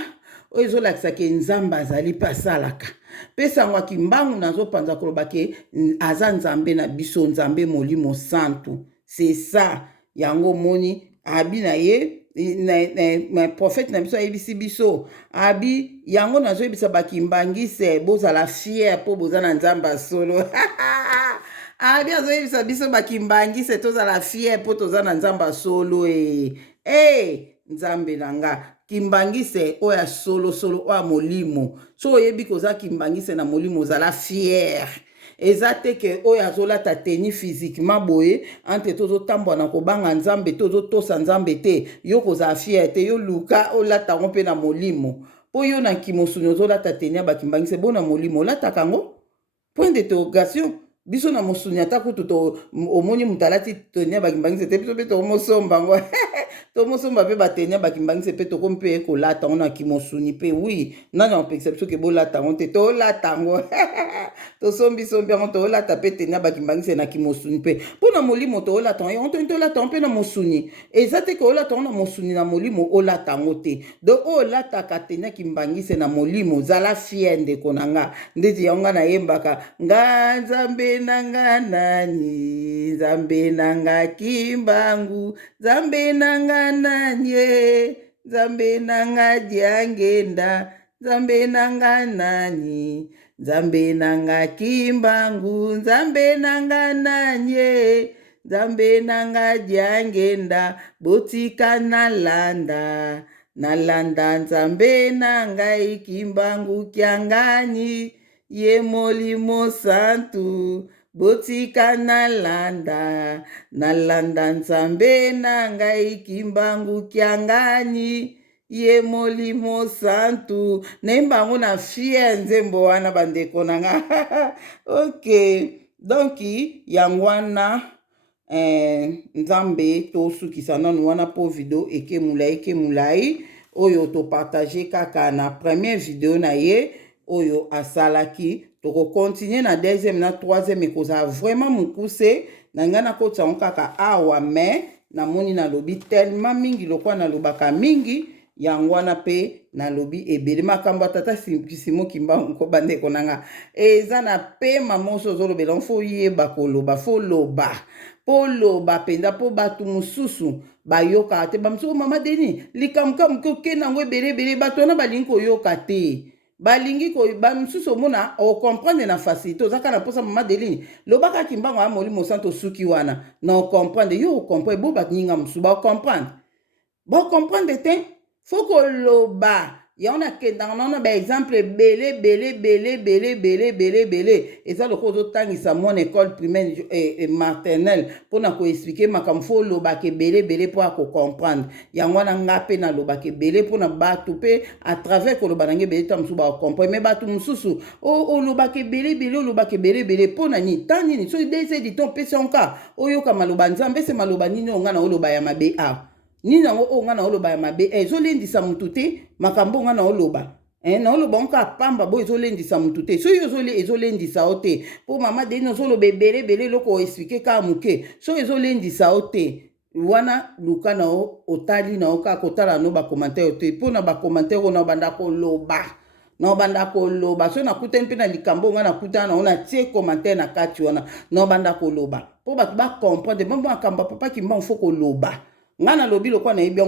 oyo ezolakisaka nzambe azali mpe asalaka mpe sango ya kimbangu nazopanza kolobake aza nzambe na biso nzambe molimo santu c'est ça yango moni abi na ye na prophète na biso ayebisi biso abi yango nazoyebisa bakimbangise bozala fier mpo boza na nzambe solo abi azoyebisa biso bakimbangise tozala fier mpo toza na nzambe solo nzambe na nga kimbangise oyo solo oyo molimo so oyebi koza kimbangise na molimo ozala fier eza te ke oyo azolata teni physiquement boye entre tozotambola na kobanga nzambe tozotosa nzambe te yo kozala fier te yo luka olata ngo mpe na molimo mpo yo na kimosuni ozolata teni ya bakimbangise bo na molimo olataka ngo point d'interrogation biso na mosuni ata kutu omoni moto alati teni ya bakimbangise te biso mpe tomosomba ngo tomosomba mpe bateni ya bakimbangise mpe tokomi mpe kolata ngo na kimosuni mpe wi nani apekisa biso ke bolata ngo te tolata ngo tosombisombi yango tolata mpe teni ya bakimbangise na kimosuni mpe mpo na molimo tolata ngo yango tolata ngo mpe na mosuni eza te ke olata ngo na mosuni na molimo olata ngo te donc oyo olataka teni ya kimbangise na molimo zala fier ndeko na nga ndeti yango nga nayembaka nga nzambe na nga nani nzambe na nga kimbangu nzambe na nga nanye nzambe na nga diangenda nzambe na nga nani nzambe na nga kimbangu nzambe na nga nanye nzambe na nga diangenda botika nalanda nzambe na ngai kimbangu kiangani ye molimo santu botika nalanda nzambe na ngai kimbangu kiangani ye molimo santu nembango na fier nzembo wana bandeko na nga ok donc yango wana nzambe tosukisa nanu wana po video eke mulai oyo topartage kaka na première video na ye oyo asalaki tokokontinue na deuxième na troisième ekozala vraiment mokuse na ngai nakotisa ngo kaka awa me namoni nalobi tellement mingi lokwa nalobaka mingi yango wana pe nalobi ebele makambo tata Simon Kimbangu ko bandeko nanga eza na pema moso ozolobela mfo yeba koloba fo loba po loba penda po batu mususu bayoka te bamsuku mama Deni likamkamu ke nango ebele bato wana balingi koyoka te balingi ko bamsusu omona okomprendre na facilité ozaka na posa mama Deni lobaka Kimbangu ya Molimo Santo suki wana na okomprendre yo okomprendre bo baninga musu ba okomprendre te faut koloba ya on a kendanga na ba exemple belé eza loko ozotangisa mon école primaire et maternelle pona ko expliquer makambo faut loba ke belé po ko comprendre yango na ngape na loba ke belé pona batu pe à travers ko loba nange belé tamsu ba comprendre mais batu mususu o loba ke belé loba ke belé pona ni tani ni so dese di ton pese onka oyoka maloba nzambe se maloba nini onga na oloba ya mabe a ni nango o nga na oloba ya mabe ezolendisa mutu te makambo nga na oloba na oloba onka pamba bo ezolendisa mutu te so yo ezolendisa o te po mama Deni ozoloba ebele loko expliquer ka muke so ezolendisa o te wana luka na otali na oka kotala no ba commentaire te po na ba commentaire na banda ko loba na banda ko loba so na kuteni pe na likambo nga na kutana na ona tie commentaire na kati wana na banda ko loba po ba comprendre mambo akamba papa Kimbangu fo ko loba ngana lobi lokwa na yebi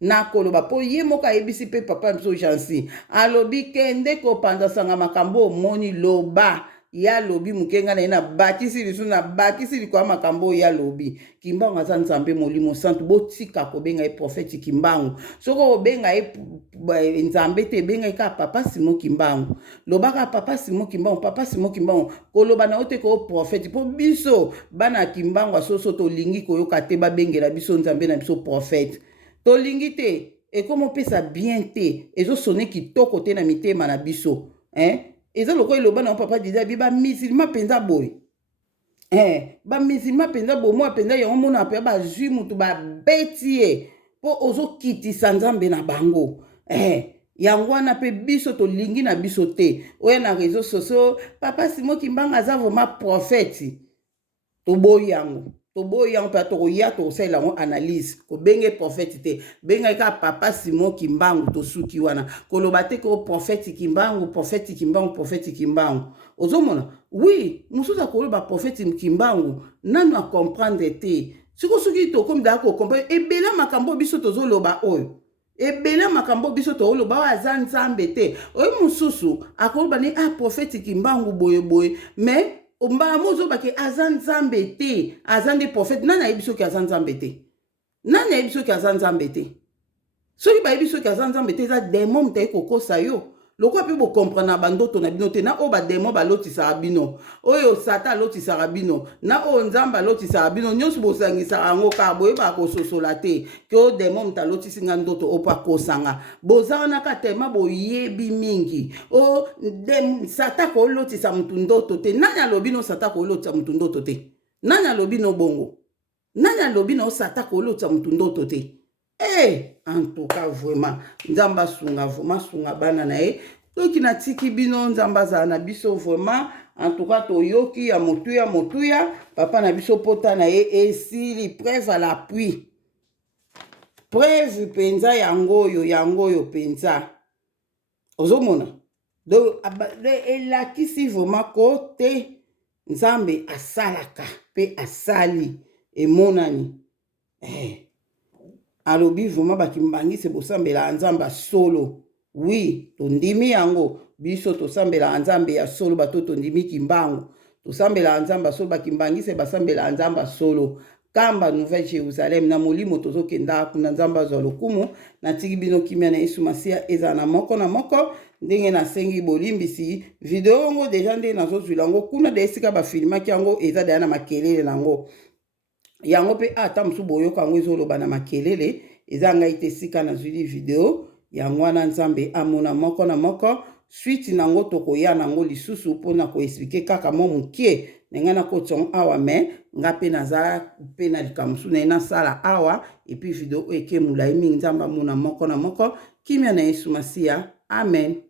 na koloba po ye moka yebisi pe papa mso Jansi alobi kende ko panza sanga makambo moni loba ya lobi mukenga na ina bakisi lisu na bakisi likwa makambo ya lobi Kimbangu aza Nzambe Molimo Santo botika ko benga e prophète Kimbangu soko benga e Nzambe te benga ka papa Simon Kimbangu lobaka papa Simon Kimbangu koloba na ote ko prophète po biso bana Kimbangu asoso to lingi ko yoka te ba bengela biso Nzambe na biso prophète to lingi te e komo pesa bien te ezo sonné kitoko te na mitema na biso eza loko eloba na papa diza bi ba musulman penza boy ba musulman penza bo mo penza yango mona pe ba zui mutu ba betie po ozo kitisa Nzambe na bango yango wana pe biso to lingi na biso te oya na réseaux sociaux papa Simon Kimbangu aza vraiment prophète to boyango pe to ya to sela ngo analyse ko benge prophète te benga ka papa Simon Kimbangu to suki wana ko lobate ko prophète Kimbangu ozomona oui musuza ko loba prophète Kimbangu nanu a comprendre te siko suki to comme da ko comprendre ebela makambo biso to zoloba oyo ebela makambo biso to oloba aza Nzambe te oyo mususu akoloba ni prophète Kimbangu boye mais ombala mozo bake aza Nzambe te aza nde prophète nana yebiso ki aza Nzambe te soki bayebiso ki aza Nzambe te eza démon mutayi kokosa yo loko pe bo comprendre na bandoto na bino te na o ba démon balotisa bino oyo Satan alotisa bino na o Nzambe alotisa bino nyonso bosangisa yango ka boyeba kososola te ke o démon mutalotisi nga ndoto opa kosanga boza na ka tema boyebi mingi o Satan ko lotisa mutu ndoto te nani alobi no Satan ko lotisa mutu ndoto te nani alobi no bongo nani alobi no Satan ko lotisa mutu ndoto te en tout cas vraiment Nzamba sunga bana na ye toki na tiki bino Nzamba za na biso vraiment en tout cas toyoki ya motuya papa na biso pota na ye esili preuve à l'appui preuve penza yangoyo penza ozomona donc elakisi vraiment kote Nzambe asalaka pe asali emonani alobi vraiment bakimbangisi bosambela Nzambe solo oui tondimi yango biso tosambela Nzambe ya solo bato tondimi Kimbangu tosambela Nzambe solo bakimbangisi basambela Nzambe solo kamba Nouvelle Jérusalem na molimo tozokenda kuna Nzambe azwa lokumu na tiki bino kimia na Yesu Masia eza na moko ndenge na sengi bolimbisi video ngo deja nde nazozwila yango kuna de esika bafilmaki yango eza deya na makelele nango yango pe ata musu boyoka yango ezoloba na makelele eza ngai te sika nazwili video yango wana Nzambe amona moko suite nango tokoya nango lisusu mpona koexplike kaka mo mokie ndenge nakotongo awa me nga pe naza pe na likambo na ye nasala awa epuis video oyo eke molai mingi Nzambe amona moko kimia na Yesu Masia amen.